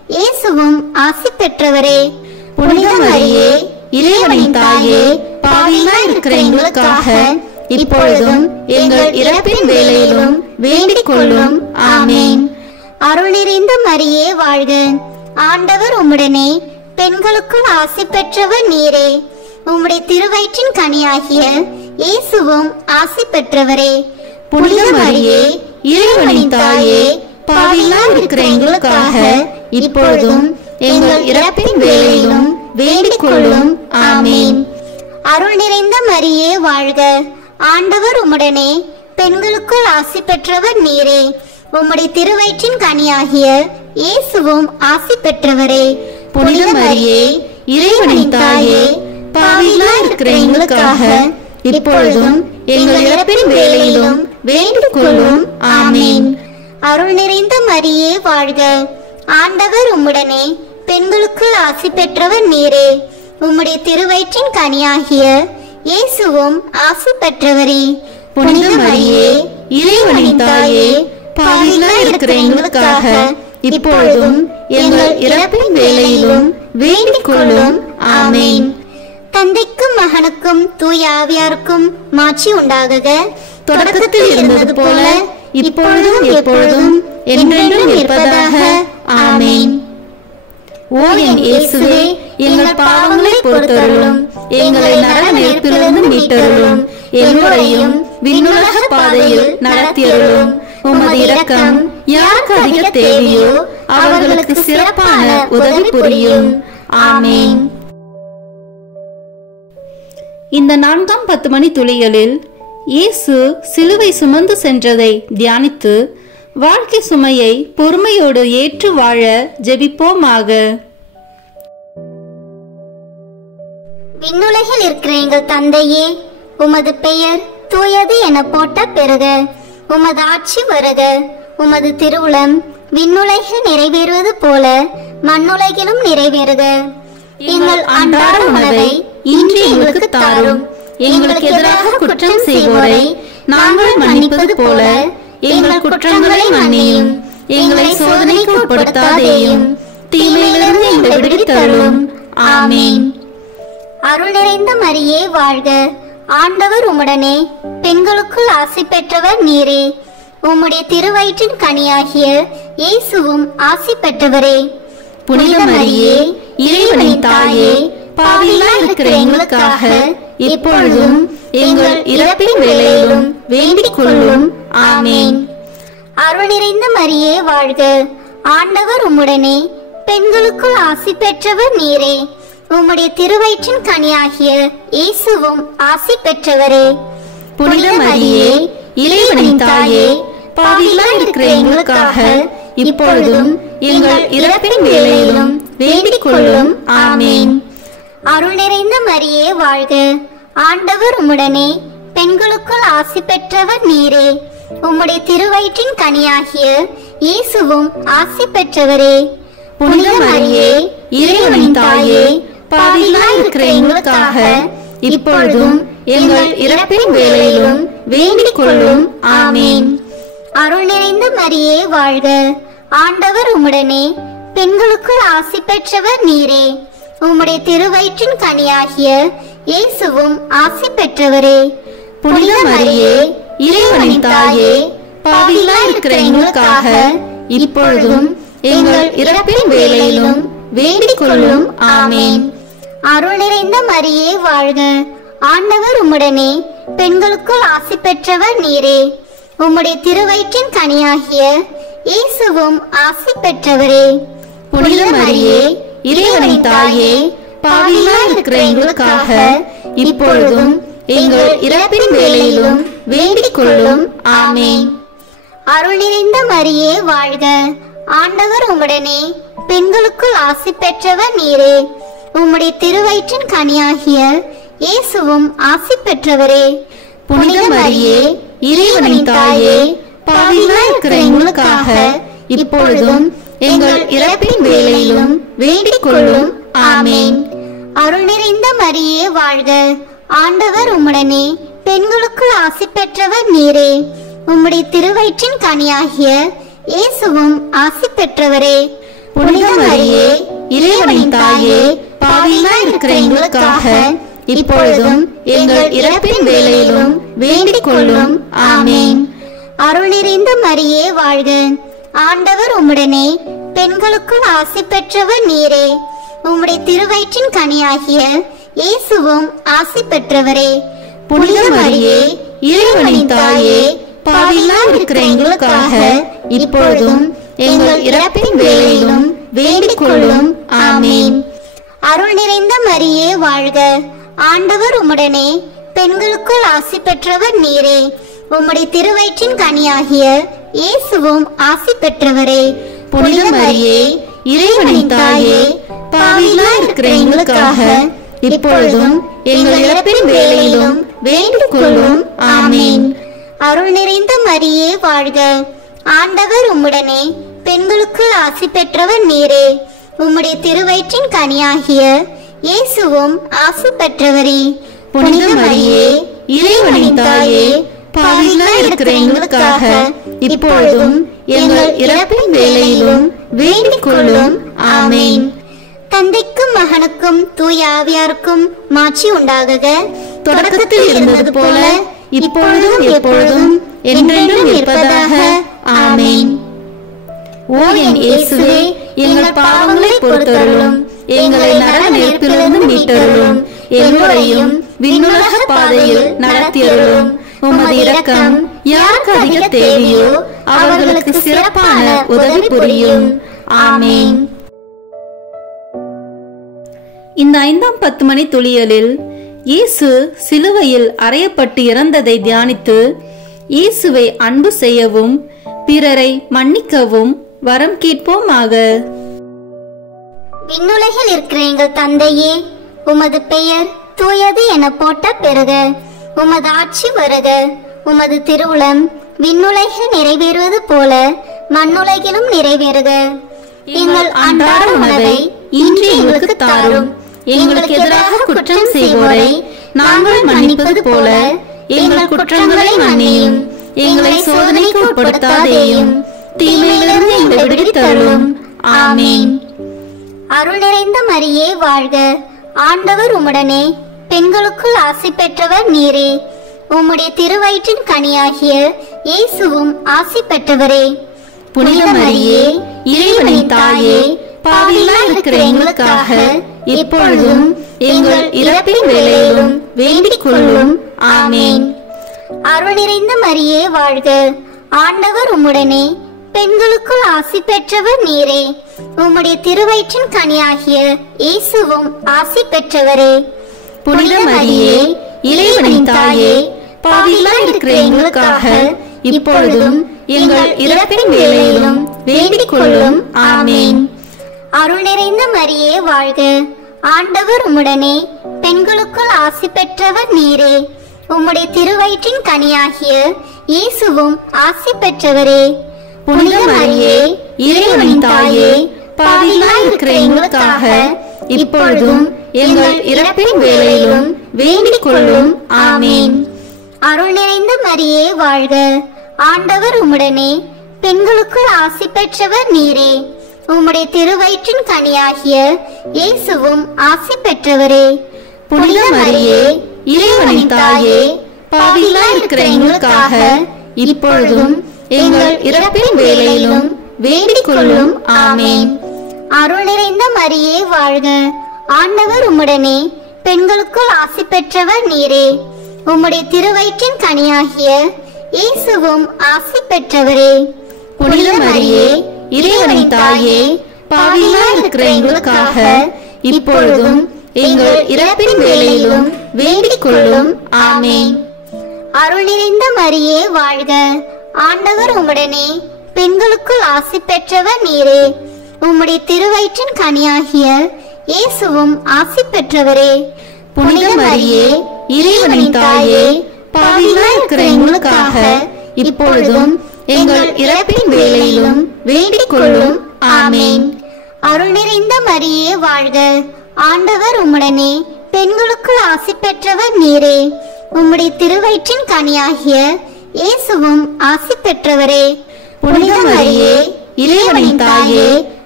இயேசுவும் ஆசி பெற்றவரே. புனித மரியே, இறைவனின் தாயே, பாவிகளாய் இருக்கிற எங்களுக்காக இப்பொழுதும் எங்கள் இறப்பின் வேளையிலும் வேண்டிக் கொள்ளும். ஆமேன். அருள் நிறைந்த மரியே வாழ்க. ஆண்டவர் உம்முடனே, பெண்களுக்குள் ஆசி பெற்றவர் நீரே. உம்முடைய திருவயிற்றின் கனியாகிய இயேசுவும் ஆசி பெற்றவரே. புனித மரியே, இறைவனின் தாயே, பாவிகளாய் இருக்கிற எங்களுக்காக இப்பொழுதும் எங்கள் இறப்பின் வேளையிலும் வேண்டிக் கொள்ளும். ஆமேன். அருள் நிறைந்த மரியே வாழ்க. ஆண்டவர் உம்முடனே, பெண்களுக்குள் ஆசி பெற்றவர் நீரே. உம்முடைய திருவயிற்றின் கனியாகிய இயேசுவும் ஆசி பெற்றவரே. புனித மரியே, இறைவனின் தாயே, பாவிகளாய் இருக்கிற எங்களுக்காக இப்பொழுதும் எங்கள் இறப்பின் வேளையிலும் வேண்டிக் கொள்ளும். ஆமேன். அருள் நிறைந்த மரியே வாழ்க. ஆண்டவர் உம்முடனே, பெண்களுக்குள் ஆசி பெற்றவர் நீரே. உம்முடைய திருவயிற்றின் கனியாகிய இயேசுவும் ஆசி பெற்றவரே. புனித மரியே, இறைவனின் தாயே, பாவிகளாய் இருக்கிற எங்களுக்காக இப்பொழுதும் எங்கள் இறப்பின் வேளையிலும் வேண்டிக் கொள்ளும். ஆமேன். தந்தைக்கும் மகனுக்கும் தூய ஆவியாருக்கும் மாட்சி உண்டாகுக. தொடக்கத்தில் இருந்தது போல இப்பொழுதும் எப்பொழுதும் என்றென்றும் இருப்பதாக. ஆமேன். ஓ என் இயேசுவே, எங்கள் பாவங்களை பொறுத்தருளும், எங்களை நரக நெருப்பிலிருந்து மீட்டருளும், எல்லோரையும் விண்ணுலக பாதையில் நடத்தியருளும். உமது இரக்கம் யாருக்கு அதிக தேவையோ அவர்களுக்கு சிறப்பான உதவி புரியும். ஆமேன். இந்த 4ஆம் 10 மணி துளிகளில் இயேசு சிலுவை சுமந்து சென்றதை தியானித்து வாழ்க்கை சுமையை பொறுமையோடு ஏற்று வாழ ஜெபிப்போமாக. விண்ணுலகில் இருக்கிற எங்கள் தந்தையே, உமது பெயர் தூயது என போட்ட பெறுக. உமது ஆட்சி வருக. உமது திருவுளம் விண்ணுலகில் நிறைவேறுவது போல மண்ணுலகிலும் நிறைவேறுக. எங்கள் அன்றாட உணவை இன்று எங்களுக்கு தாரும். எங்களுக்கு எதிராக குற்றம் செய்வோரை நாங்கள் மன்னிப்பது போல எங்கள் குற்றங்களை மன்னியும். எங்களை சோதனைக்கு உட்படுத்தாதேயும், தீமையிலிருந்து எங்களை விடுவித்தருளும். ஆமேன். அருள் நிறைந்த மரியே வாழ்க. ஆண்டவர் உம்முடனே, பெண்களுக்குள் ஆசி பெற்றவர் நீரே. உம்முடைய திருவயிற்றின் கனியாகிய இயேசுவும் ஆசி பெற்றவரே. புனித மரியே, இறைவனின் தாயே, பாவிகளாய் இருக்கிற எங்களுக்காக இப்பொழுதும் எங்கள் இறப்பின் வேளையிலும் வேண்டிக் கொள்ளும். ஆமேன். அருள் நிறைந்த மரியே வாழ்க. ஆண்டவர் உம்முடனே, பெண்களுக்குள் ஆசி பெற்றவர் நீரே. உம்முடைய திருவயிற்றின் கனியாகிய இயேசுவும் ஆசி பெற்றவரே. புனித மரியே, இறைவனின் தாயே, பாவிகளாய் இருக்கிற எங்களுக்காக இப்பொழுதும் எங்கள் இறப்பின் வேளையிலும் வேண்டிக் கொள்ளும். ஆமேன். அருள் நிறைந்த மரியே வாழ்க. ஆண்டவர் உம்முடனே, பெண்களுக்குள் ஆசி பெற்றவர் நீரே. உம்முடைய திருவயிற்றின் கனியாகிய இயேசுவும் ஆசி பெற்றவரே. புனித மரியே, இறைவனின் தாயே, பாவிகளாய் இருக்கிற எங்களுக்காக இப்பொழுதும் எங்கள் இறப்பின் வேளையிலும் வேண்டிக் கொள்ளும். ஆமேன். அருள் நிறைந்த மரியே வாழ்க. ஆண்டவர் உம்முடனே, பெண்களுக்குள் ஆசி பெற்றவர் நீரே. உம்முடைய திருவயிற்றின் கனியாகிய இயேசுவும் ஆசி பெற்றவரே. புனித மரியே, இறைவனின் தாயே, பாவிகளாய் இருக்கிற எங்களுக்காக இப்பொழுதும் எங்கள் இறப்பின் வேளையிலும் வேண்டிக் கொள்ளும். ஆமேன். அருள் நிறைந்த மரியே வாழ்க. ஆண்டவர் உம்முடனே, பெண்களுக்குள் ஆசி பெற்றவர் நீரே. உம்முடைய திருவயிற்றின் கனியாகிய இயேசுவும் ஆசி பெற்றவரே. புனித மரியே, இறைவனின் தாயே, பாவிகளாய் இருக்கிற எங்களுக்காக இப்பொழுதும் எங்கள் இறப்பின் வேளையிலும் வேண்டிக் கொள்ளும். ஆமேன். அருள் நிறைந்த மரியே வாழ்க. ஆண்டவர் உம்முடனே, பெண்களுக்குள் ஆசி பெற்றவர் நீரே. உம்முடைய திருவயிற்றின் கனியாகிய இயேசுவும் ஆசி பெற்றவரே. புனித மரியே, இறைவனின் தாயே, பாவிகளாய் இருக்கிற எங்களுக்காக இப்பொழுதும் எங்கள் இறப்பின் வேளையிலும் வேண்டிக் கொள்ளும். ஆமேன். அருள் நிறைந்த மரியே வாழ்க. ஆண்டவர் உம்முடனே, பெண்களுக்குள் ஆசி பெற்றவர் நீரே. உம்முடைய திருவயிற்றின் கனியாகிய இயேசுவும் ஆசி பெற்றவரே. புனித மரியே இறைவனின் தாயே பாவிகளாய் இருக்கிற எங்களுக்காக இப்பொழுதும் எங்கள் இறப்பின் வேளையிலும் வேண்டிக் கொள்ளும். ஆமேன். அருள் நிறைந்த மரியே வாழ்க. ஆண்டவர் உம்முடனே, பெண்களுக்குள் ஆசி பெற்றவர் நீரே. உம்முடைய திருவயிற்றின் கனியாகிய இயேசுவும் ஆசி பெற்றவரே. புனித மரியே இறைவனின் தாயே பாவிகளாய் இருக்கிற எங்களுக்காக இப்பொழுதும் எங்கள் இறப்பின் வேளையிலும் வேண்டிக் கொள்ளும். ஆமேன். அருள் நிறைந்த மரியே வாழ்க. ஆண்டவர் உம்முடனே, பெண்களுக்குள் ஆசி பெற்றவர் நீரே. உம்முடைய திருவயிற்றின் கனியாகிய இயேசுவும் ஆசி பெற்றவரே. புனித மரியே இறைவனின் தாயே பாவிகளாய் இருக்கிற எங்களுக்காக இப்பொழுதும் எங்கள் இறப்பின் வேளையிலும் வேண்டிக் கொள்ளும். ஆமேன். அருள் நிறைந்த மரியே வாழ்க. ஆண்டவர் உம்முடனே, பெண்களுக்குள் ஆசி பெற்றவர் நீரே. உம்முடைய திருவயிற்றின் கனியாகிய இயேசுவும் ஆசி பெற்றவரே. புனித மரியே இறைவனின் தாயே பாவிகளாய் இருக்கிற எங்களுக்காக இப்பொழுதும் எங்கள் இறப்பின் வேளையிலும் வேண்டிக் கொள்ளும். ஆமேன். தந்தைக்கும் மகனுக்கும் தூய ஆவியாருக்கும் மாட்சி உண்டாகுக. தொடக்கத்தில் இருந்தது போல இப்பொழுதும் எப்பொழுதும் என்றென்றும் இருப்பதாக. ஆமேன். ஓ என் இயேசுவே, எங்கள் பாவங்களை பொறுத்தருளும், எங்களை நரக நெருப்பிலிருந்து மீட்டருளும், எல்லோரையும் விண்ணுலக பாதையில் நடத்தியருளும். உமது இரக்கம் யாருக்கு அதிக தேவையோ அவர்களுக்கு சிறப்பான உதவி புரியும். ஆமேன். இந்த 5ஆம் 10 மணி துளியலில் இயேசு சிலுவையில் அறையப்பட்டு இறந்ததை தியானித்து இயேசுவை அன்பு செய்யவும் பிறரை மன்னிக்கவும் வரம் கேட்போமாக. விண்ணுலகில் இருக்கிற எங்கள் தந்தையே, உமது பெயர் தூயது என போட்ட பெறுக. உமது ஆட்சி வருக. உமது திருவுளம் விண்ணுலகில் நிறைவேறுவது போல மண்ணுலகிலும் நிறைவேறுக. எங்கள் அன்றாட உணவை இன்று எங்களுக்கு தாரும். எங்களுக்கு எதிராக குற்றம் செய்வோரை நாங்கள் மன்னிப்பது போல எங்கள் குற்றங்களை மன்னியும். எங்களை சோதனைக்கு உட்படுத்தாதேயும், தீமையிலிருந்து எங்களை விடுவித்தருளும். ஆமேன். அருள் நிறைந்த மரியே வாழ்க. ஆண்டவர் உம்முடனே, பெண்களுக்குள் ஆசி பெற்றவர் நீரே. உம்முடைய திருவயிற்றின் கனியாகிய இயேசுவும் ஆசி பெற்றவரே. புனித மரியே இறைவனின் தாயே பாவிகளாய் இருக்கிற எங்களுக்காக இப்பொழுதும் எங்கள் இறப்பின் வேளையிலும் வேண்டிக் கொள்ளும். ஆமேன். அருள் நிறைந்த மரியே வாழ்க. ஆண்டவர் உம்முடனே, பெண்களுக்குள் ஆசி பெற்றவர் நீரே. உம்முடைய திருவயிற்றின் கனியாகிய இயேசுவும் ஆசி பெற்றவரே. புனித மரியே இறைவனின் தாயே பாவிகளாய் இருக்கிற எங்களுக்காக இப்பொழுதும் எங்கள் இறப்பின் வேளையிலும் வேண்டிக் கொள்ளும். ஆமேன். அருள் நிறைந்த மரியே வாழ்க. ஆண்டவர் உம்முடனே, பெண்களுக்குள் ஆசி பெற்றவர் நீரே. உம்முடைய திருவயிற்றின் கனியாகிய இயேசுவும் ஆசி பெற்றவரே. புனித மரியே இறைவனின் தாயே பாவிகளாய் இருக்கிற எங்களுக்காக இப்பொழுதும் எங்கள் இறப்பின் வேளையிலும் வேண்டிக் கொள்ளும். ஆமேன். அருள் நிறைந்த மரியே வாழ்க. ஆண்டவர் உம்முடனே, பெண்களுக்குள் ஆசி பெற்றவர் நீரே. உம்முடைய திருவயிற்றின் கனியாகிய இயேசுவும் ஆசி பெற்றவரே. புனித மரியே இறைவனின் தாயே பாவிகளாய் இருக்கிற எங்களுக்காக இப்பொழுதும் எங்கள் இறப்பின் வேளையிலும் வேண்டிக் கொள்ளும். ஆமேன். அருள் நிறைந்த மரியே வாழ்க. ஆண்டவர் உம்முடனே, பெண்களுக்குள் ஆசி பெற்றவர் நீரே. உம்முடைய திருவயிற்றின் கனியாகிய இயேசுவும் ஆசி பெற்றவரே. புனித மரியே இறைவனின் தாயே பாவிகளாய் இருக்கிற எங்களுக்காக இப்பொழுதும் எங்கள் இறப்பின் வேளையிலும் வேண்டிக் கொள்ளும். ஆமேன். அருள் நிறைந்த மரியே வாழ்க. ஆண்டவர் உம்முடனே, பெண்களுக்குள் ஆசி பெற்றவர் நீரே. உம்முடைய திருவயிற்றின் கனியாகிய இயேசுவும் ஆசி பெற்றவரே. புனித மரியே இறைவனின் தாயே பாவிகளாய் இருக்கிற எங்களுக்காக இப்பொழுதும் எங்கள் இறப்பின் வேளையிலும் வேண்டிக் கொள்ளும். ஆமேன். அருள் நிறைந்த மரியே வாழ்க. ஆண்டவர் உம்முடனே, பெண்களுக்குள் ஆசி பெற்றவர் நீரே. உம்முடைய திருவயிற்றின் கனியாகிய இயேசுவும் ஆசி பெற்றவரே. புனித மரியே இறைவனின் தாயே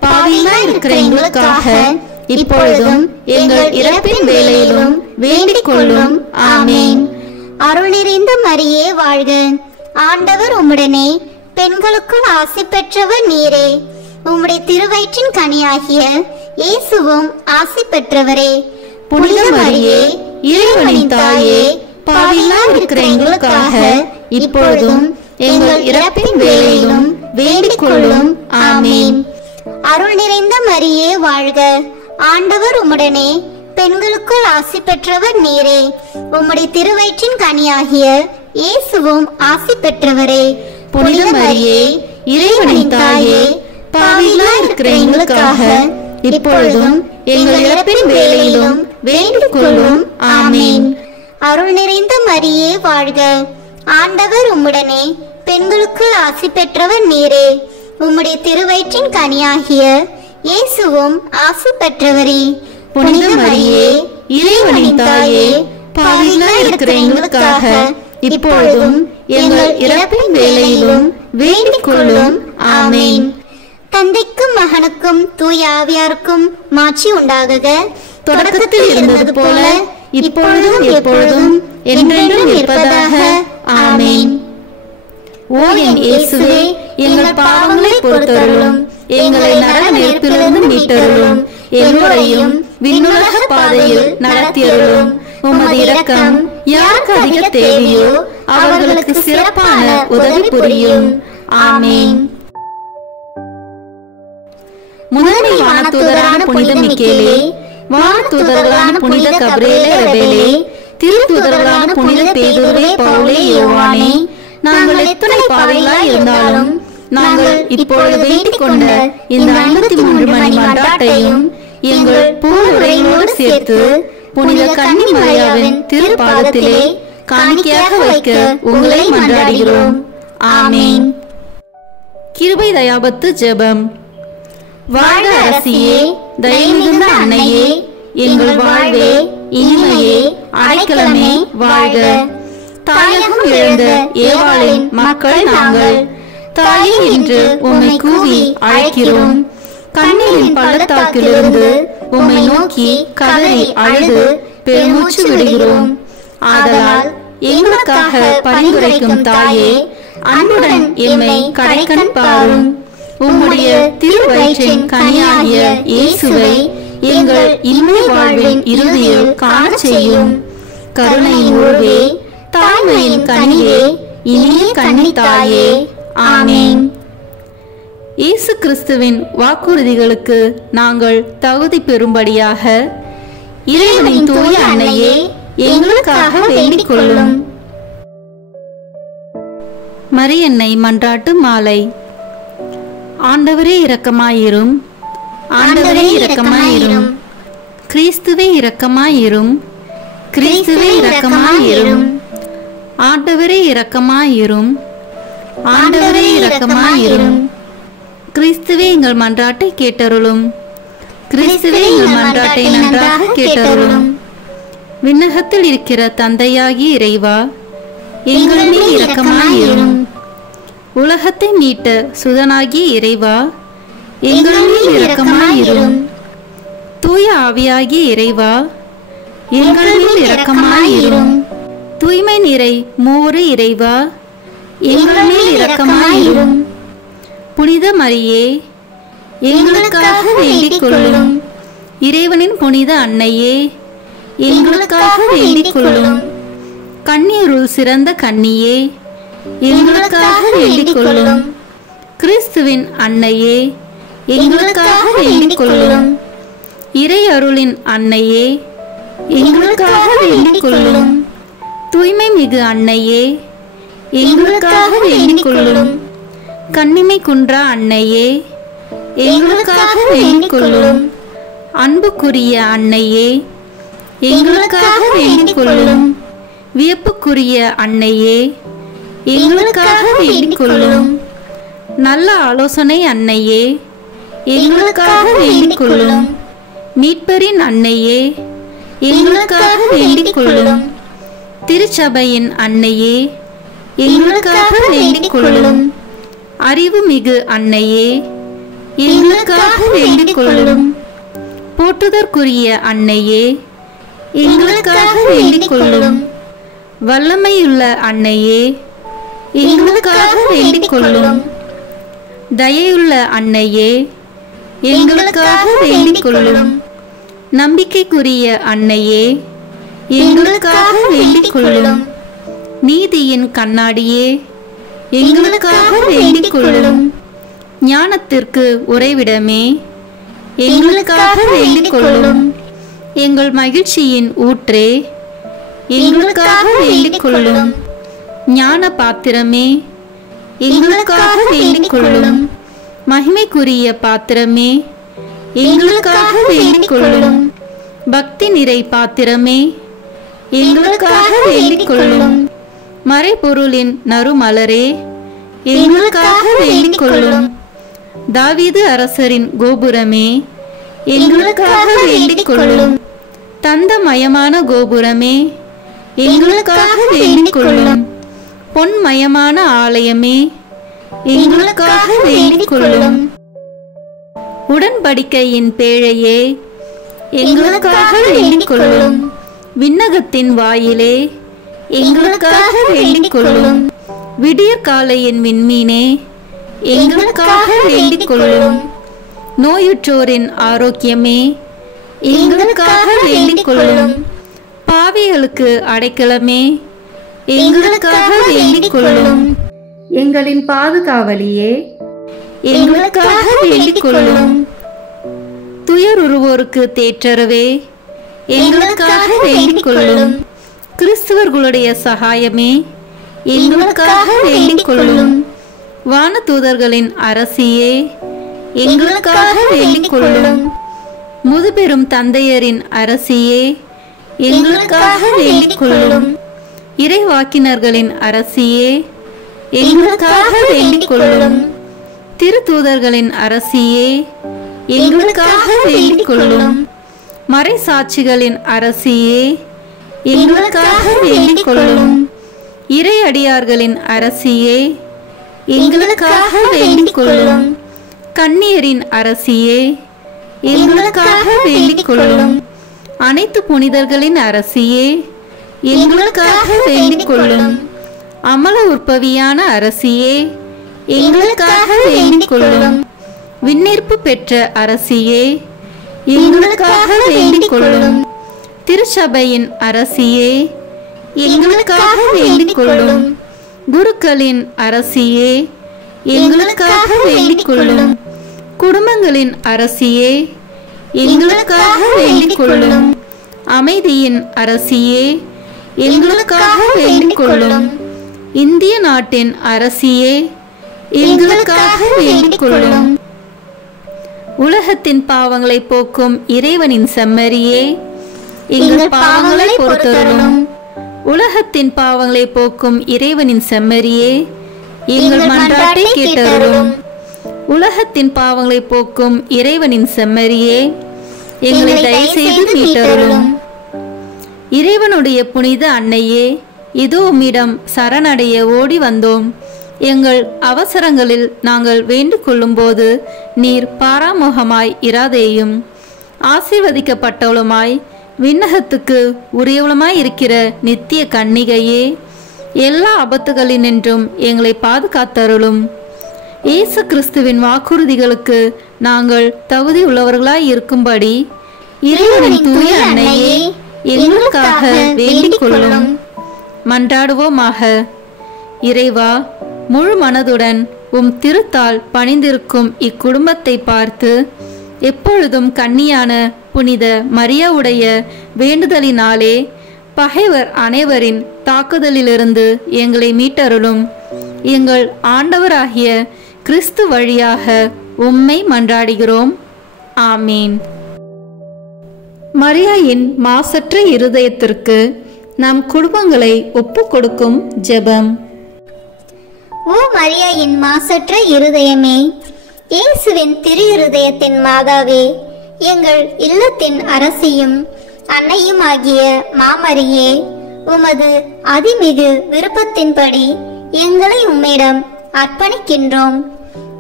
பாவிகளாய் இருக்கிற எங்களுக்காக இப்பொழுதும் எங்கள் இறப்பின் வேளையிலும் வேண்டிக் கொள்ளும். ஆமேன். அருள் நிறைந்த மரியே வாழ்க, ஆண்டவர் உம்முடனே, பெண்களுக்குள் ஆசி பெற்றவர் நீரே. உம்முடைய திருவயிற்றின் கனியாகிய இயேசுவும் ஆசி பெற்றவரே. புனித மரியே, இறைவனின் தாயே, பாவிகளாய் இருக்கிற எங்களுக்காக இப்பொழுதும் எங்கள் இறப்பின் வேளையிலும் வேண்டிக் கொள்ளும். ஆமேன். அருள் நிறைந்த மரியே வாழ்க, ஆண்டவர் உம்முடனே, பெண்களுக்குள் ஆசி பெற்றவர் நீரே. உம்முடைய திருவயிற்றின் கனியாகிய இயேசுவும் ஆசி பெற்றவரே. புனித மரியே, இறைவனின் தாயே, பாவிகளாய் இருக்கிற எங்களுக்காக இப்பொழுதும் எங்கள் இறப்பின் வேளையிலும் வேண்டிக் கொள்ளும். ஆமேன். அருள் நிறைந்த மரியே வாழ்க, ஆண்டவர் உம்முடனே, பெண்களுக்குள் ஆசி பெற்றவர் நீரே. உம்முடைய திருவயிற்றின் கனியாகிய இயேசுவும் ஆசி பெற்றவரே. புனித மரியே, இறைவனின் தாயே, பாவிகளாய் இருக்கிற எங்களுக்காக இப்பொழுதும் எங்கள் இறப்பின் வேளையிலும் வேண்டிக் கொள்ளும். ஆமேன். தந்தைக்கும் மகனுக்கும் தூய ஆவியாருக்கும் மாட்சி உண்டாகுக. தொடக்கத்தில் இருந்தது போல இப்பொழுதும் எப்பொழுதும் என்றென்றும் இருப்பதாக. ஆமேன். ஓ என் இயேசுவே, எங்கள் பாவங்களை பொறுத்தருளும், எங்களை நரக நெருப்பிலிருந்து மீட்டருளும், எல்லோரையும் விண்ணுலக பாதையில் நடத்தியருளும். உமது இரக்கம் யாருக்கு அதிக தேவையோ அவர்களுக்கு சிறப்பான உதவி புரியும். ஆமேன். முதன்மை வானதூதரான புனித மிக்கேலே, வானதூதர்களான புனித கபிரியேலே ரபேலே, திருத்தூதர்களான புனித பேதுருவே, பவுலே, யோவானே, நாங்கள் எத்தனை பாவிகளாய் இருந்தாலும் நாங்கள் இப்பொழுது வேண்டிக் கொண்ட இந்த 53 மணி மன்றாட்டையும் எங்கள் பூவுரையோடு சேர்த்து புனித கன்னி மரியாவின் திருப்பாதத்திலே காணிக்கையாக வைக்க உங்களை மன்றாடுகிறோம். ஆமேன். கிருபை தயாபத்து ஜெபம். வாழ்க அரசியே, தயமிகுந்த அன்னையே, எங்கள் வாழ்வே, இனிமையே, அடைக்கலமே வாழ்க. தாயகம் இழந்த ஏவாளின் மக்கள் நாங்கள், தாயே என்று உம்மை கூவி அழைக்கிறோம். கண்ணீரின் பள்ளத்தாக்கிலிருந்து உம்மை நோக்கி கதறி அழுது பெருமூச்சு விடுகிறோம். ஆதலால் எங்களுக்காக பரிந்துரைக்கும் தாயே, அன்புடன் எம்மை கடைக்கண் பாரும். உம்முடைய திருவயிற்றின் கனியாகிய இயேசுவை எங்கள் இன்மை வாழ்வின் இறுதியில் காண செய்யும். கருணையின் உருவே, தாய்மையின் கனியே, இனிய கன்னி தாயே. ஆமேன். இயேசு கிறிஸ்துவின் வாக்குறுதிகளுக்கு நாங்கள் தகுதி பெறும்படியாக இறைவனின் தூய அன்னையே, எங்களுக்காக வேண்டிக் கொள்ளும். மரியன்னை மன்றாட்டு மாலை. ஆண்டவரே இரக்கமாயிரும், ஆண்டவரே இரக்கமாயிரும், கிறிஸ்துவே இரக்கமாயிரும், கிறிஸ்துவே இரக்கமாயிரும், ஆண்டவரே இரக்கமாயிரும், ஆண்டவரே இரக்கமாயிரும், கிறிஸ்துவே எங்கள் மன்றாட்டை கேட்டருளும், கிறிஸ்துவே எங்கள் மன்றாட்டை நன்றாக கேட்டருளும். விண்ணகத்தில் இருக்கிற தந்தையாகிய இறைவா, எங்கள் மேல் இரக்கமாயிரும். உலகத்தை மீட்ட சுதனாகிய இறைவா, எங்கள் மேல் இரக்கமாயிரும். தூய ஆவியாகிய இறைவா, எங்கள் மேல் இரக்கமாயிரும். தூய்மை நிறை மூவரு இறைவா, எங்கள் மேல் இரக்கமாயிரும். புனித மரியே, எங்களுக்காக வேண்டிக் கொள்ளும். இறைவனின் புனித அன்னையே, எங்களுக்காக வேண்டிக் கொள்ளும். கன்னியருள் சிறந்த கன்னியே, எங்களுக்காக வேண்டிக் கொள்ளும். கிறிஸ்துவின் அன்னையே, எங்களுக்காக வேண்டிக் கொள்ளும். இறை அருளின் அன்னையே, எங்களுக்காக வேண்டிக் கொள்ளும். தூய்மை மிகு அன்னையே, எங்களுக்காக வேண்டிக் கொள்ளும். கன்னிமை குன்றா அன்னையே, எங்களுக்காக வேண்டிக் கொள்ளும். அன்புக்குரிய அன்னையே, எங்களுக்காக வேண்டிக் கொள்ளும். வியப்புக்குரிய அன்னையே, எங்களுக்காக வேண்டிக் கொள்ளும். நல்ல ஆலோசனை அன்னையே, எங்களுக்காக வேண்டிக் கொள்ளும். மீட்பரின் அன்னையே, எங்களுக்காக வேண்டிக் கொள்ளும். திருச்சபையின் அன்னையே, எங்களுக்காக வேண்டிக் கொள்ளும். அறிவு மிகு அன்னையே, எங்களுக்காக வேண்டிக் கொள்ளும். போற்றுதற்குரிய அன்னையே, எங்களுக்காக வேண்டிக் கொள்ளும். வல்லமையுள்ள அன்னையே, எங்களுக்காக வேண்டிக் கொள்ளும். தயையுள்ள அன்னையே, எங்களுக்காக வேண்டிக் கொள்ளும். நம்பிக்கைக்குரிய அன்னையே, எங்களுக்காக வேண்டிக் கொள்ளும். நீதியின் கண்ணாடியே, எங்களுக்காக வேண்டிக் கொள்ளும். ஞானத்திற்கு உறைவிடமே, எங்களுக்காக வேண்டிக் கொள்ளும். எங்கள் மகிழ்ச்சியின் ஊற்றே, எங்களுக்காக வேண்டிக் கொள்ளும். ஞான பாத்திரமே, எங்களுக்காக வேண்டிக் கொள்ளும். மகிமைக்குரிய பாத்திரமே, எங்களுக்காக வேண்டிக் கொள்ளும். பக்தி நிறை பாத்திரமே, எங்களுக்காக வேண்டிக் கொள்ளும். மறைபொருளின் நறுமலரே, எங்களுக்காக வேண்டிக் கொள்ளும். தாவீது அரசரின் கோபுரமே, எங்களுக்காக வேண்டிக் கொள்ளும். தந்தமயமான கோபுரமே, எங்களுக்காக வேண்டிக் கொள்ளும். பொன்மயமான ஆலயமே, எங்களுக்காக வேண்டிக் கொள்ளும். உடன்படிக்கையின் பேழையே, எங்களுக்காக வேண்டிக் கொள்ளும். விண்ணகத்தின் வாயிலே, எங்களுக்காக வேண்டிக் கொள்ளும். விடியற் காலையின் விண்மீனே, எங்களுக்காக வேண்டிக் கொள்ளும். நோயுற்றோரின் ஆரோக்கியமே, எங்களுக்காக வேண்டிக் கொள்ளும். பாவிகளுக்கு அடைக்கலமே, எங்களுக்காக வேண்டிக் கொள்ளும். எங்களின் பாதுகாவலியே, எங்களுக்காக வேண்டிக் கொள்ளும். துயருருவோருக்கு தேற்றரவே, எங்களுக்காக வேண்டிக் கொள்ளும். கிறிஸ்துவர்களுடைய சகாயமே, எங்களுக்காக வேண்டிக் கொள்ளும். வானதூதர்களின் அரசியே, எங்களுக்காக வேண்டிக் கொள்ளும். முதுபெரும் தந்தையரின் அரசியே, எங்களுக்காக வேண்டிக் கொள்ளும். இறைவாக்கினர்களின் அரசியே, எங்களுக்காக வேண்டிக் கொள்ளும். திருத்தூதர்களின் அரசியே, எங்களுக்காக வேண்டிக் கொள்ளும். மறைசாட்சிகளின் அரசியே, எங்களுக்காக வேண்டிக் கொள்ளும். இறையடியார்களின் அரசியே, எங்களுக்காக வேண்டிக் கொள்ளும். கன்னியரின் அரசியே, எங்களுக்காக வேண்டிக் கொள்ளும். அனைத்து புனிதர்களின் அரசியே, எங்களுக்காக வேண்டிக் கொள்ளும். அமல உற்பவியான அரசியே, எங்களுக்காக வேண்டிக் கொள்ளும். விண்ணேற்பு பெற்ற அரசியே, எங்களுக்காக வேண்டிக் கொள்ளும். திருச்சபையின் அரசியே, எங்களுக்காக வேண்டிக் கொள்ளும். குருக்களின் அரசியே, எங்களுக்காக வேண்டிக் கொள்ளும். குடும்பங்களின் அரசியே, எங்களுக்காக வேண்டிக் கொள்ளும். அமைதியின் அரசியே, எங்களுக்காக வேண்டிக் கொள்ளும். இந்திய நாட்டின் அரசியே, எங்களுக்காக வேண்டிக் கொள்ளும். உலகத்தின் பாவங்களை போக்கும் இறைவனின் செம்மறியே, எங்கள் பாவங்களை பொறுத்தருளும். உலகத்தின் பாவங்களை போக்கும் இறைவனின் செம்மறியே, எங்கள் மன்றாட்டை கேட்டருளும். உலகத்தின் பாவங்களை போக்கும் இறைவனின் செம்மறியே, எங்களை தயவு செய்து மீட்டருளும். இறைவனுடைய புனித அன்னையே, இதோ உம்மிடம் சரணடைய ஓடி வந்தோம். எங்கள் அவசரங்களில் நாங்கள் வேண்டிக் கொள்ளும் போது நீர் பாராமுகமாய் இராதேயும். ஆசீர்வதிக்கப்பட்டவளுமாய் விண்ணகத்துக்கு உரியவளுமாய் இருக்கிற நித்திய கன்னிகையே, எல்லா ஆபத்துகளினின்றும் எங்களை பாதுகாத்தருளும். இயேசு கிறிஸ்துவின் வாக்குறுதிகளுக்கு நாங்கள் தகுதி உள்ளவர்களாய் இருக்கும்படி இறைவனின் தூய அன்னையே, எங்களுக்காக வேண்டிக் கொள்ளும். மன்றாடுவோமாக. இறைவா, முழு மனதுடன் உம் திருத்தால் பணிந்திருக்கும் இக்குடும்பத்தை பார்த்து எப்பொழுதும் கன்னியான புனித மரியாவுடைய வேண்டுதலினாலே பகைவர் அனைவரின் தாக்குதலிலிருந்து எங்களை மீட்டருளும். எங்கள் ஆண்டவராகிய கிறிஸ்து வழியாக உம்மை மன்றாடுகிறோம். ஆமீன். மரியாயின் மாசற்ற இருதயத்திற்கு நம் குடும்பங்களை ஒப்புக் கொடுக்கும் ஜெபம். ஓ மரியாயின் மாசற்ற இருதயமே, இயேசுவின் திரு இருதயத்தின் மாதாவே, எங்கள் இல்லத்தின் அரசியும் அன்னையும் ஆகிய மாமரியே, உமது அதிமிகு விருப்பத்தின்படி எங்களை உம்மிடம் அர்ப்பணிக்கின்றோம்.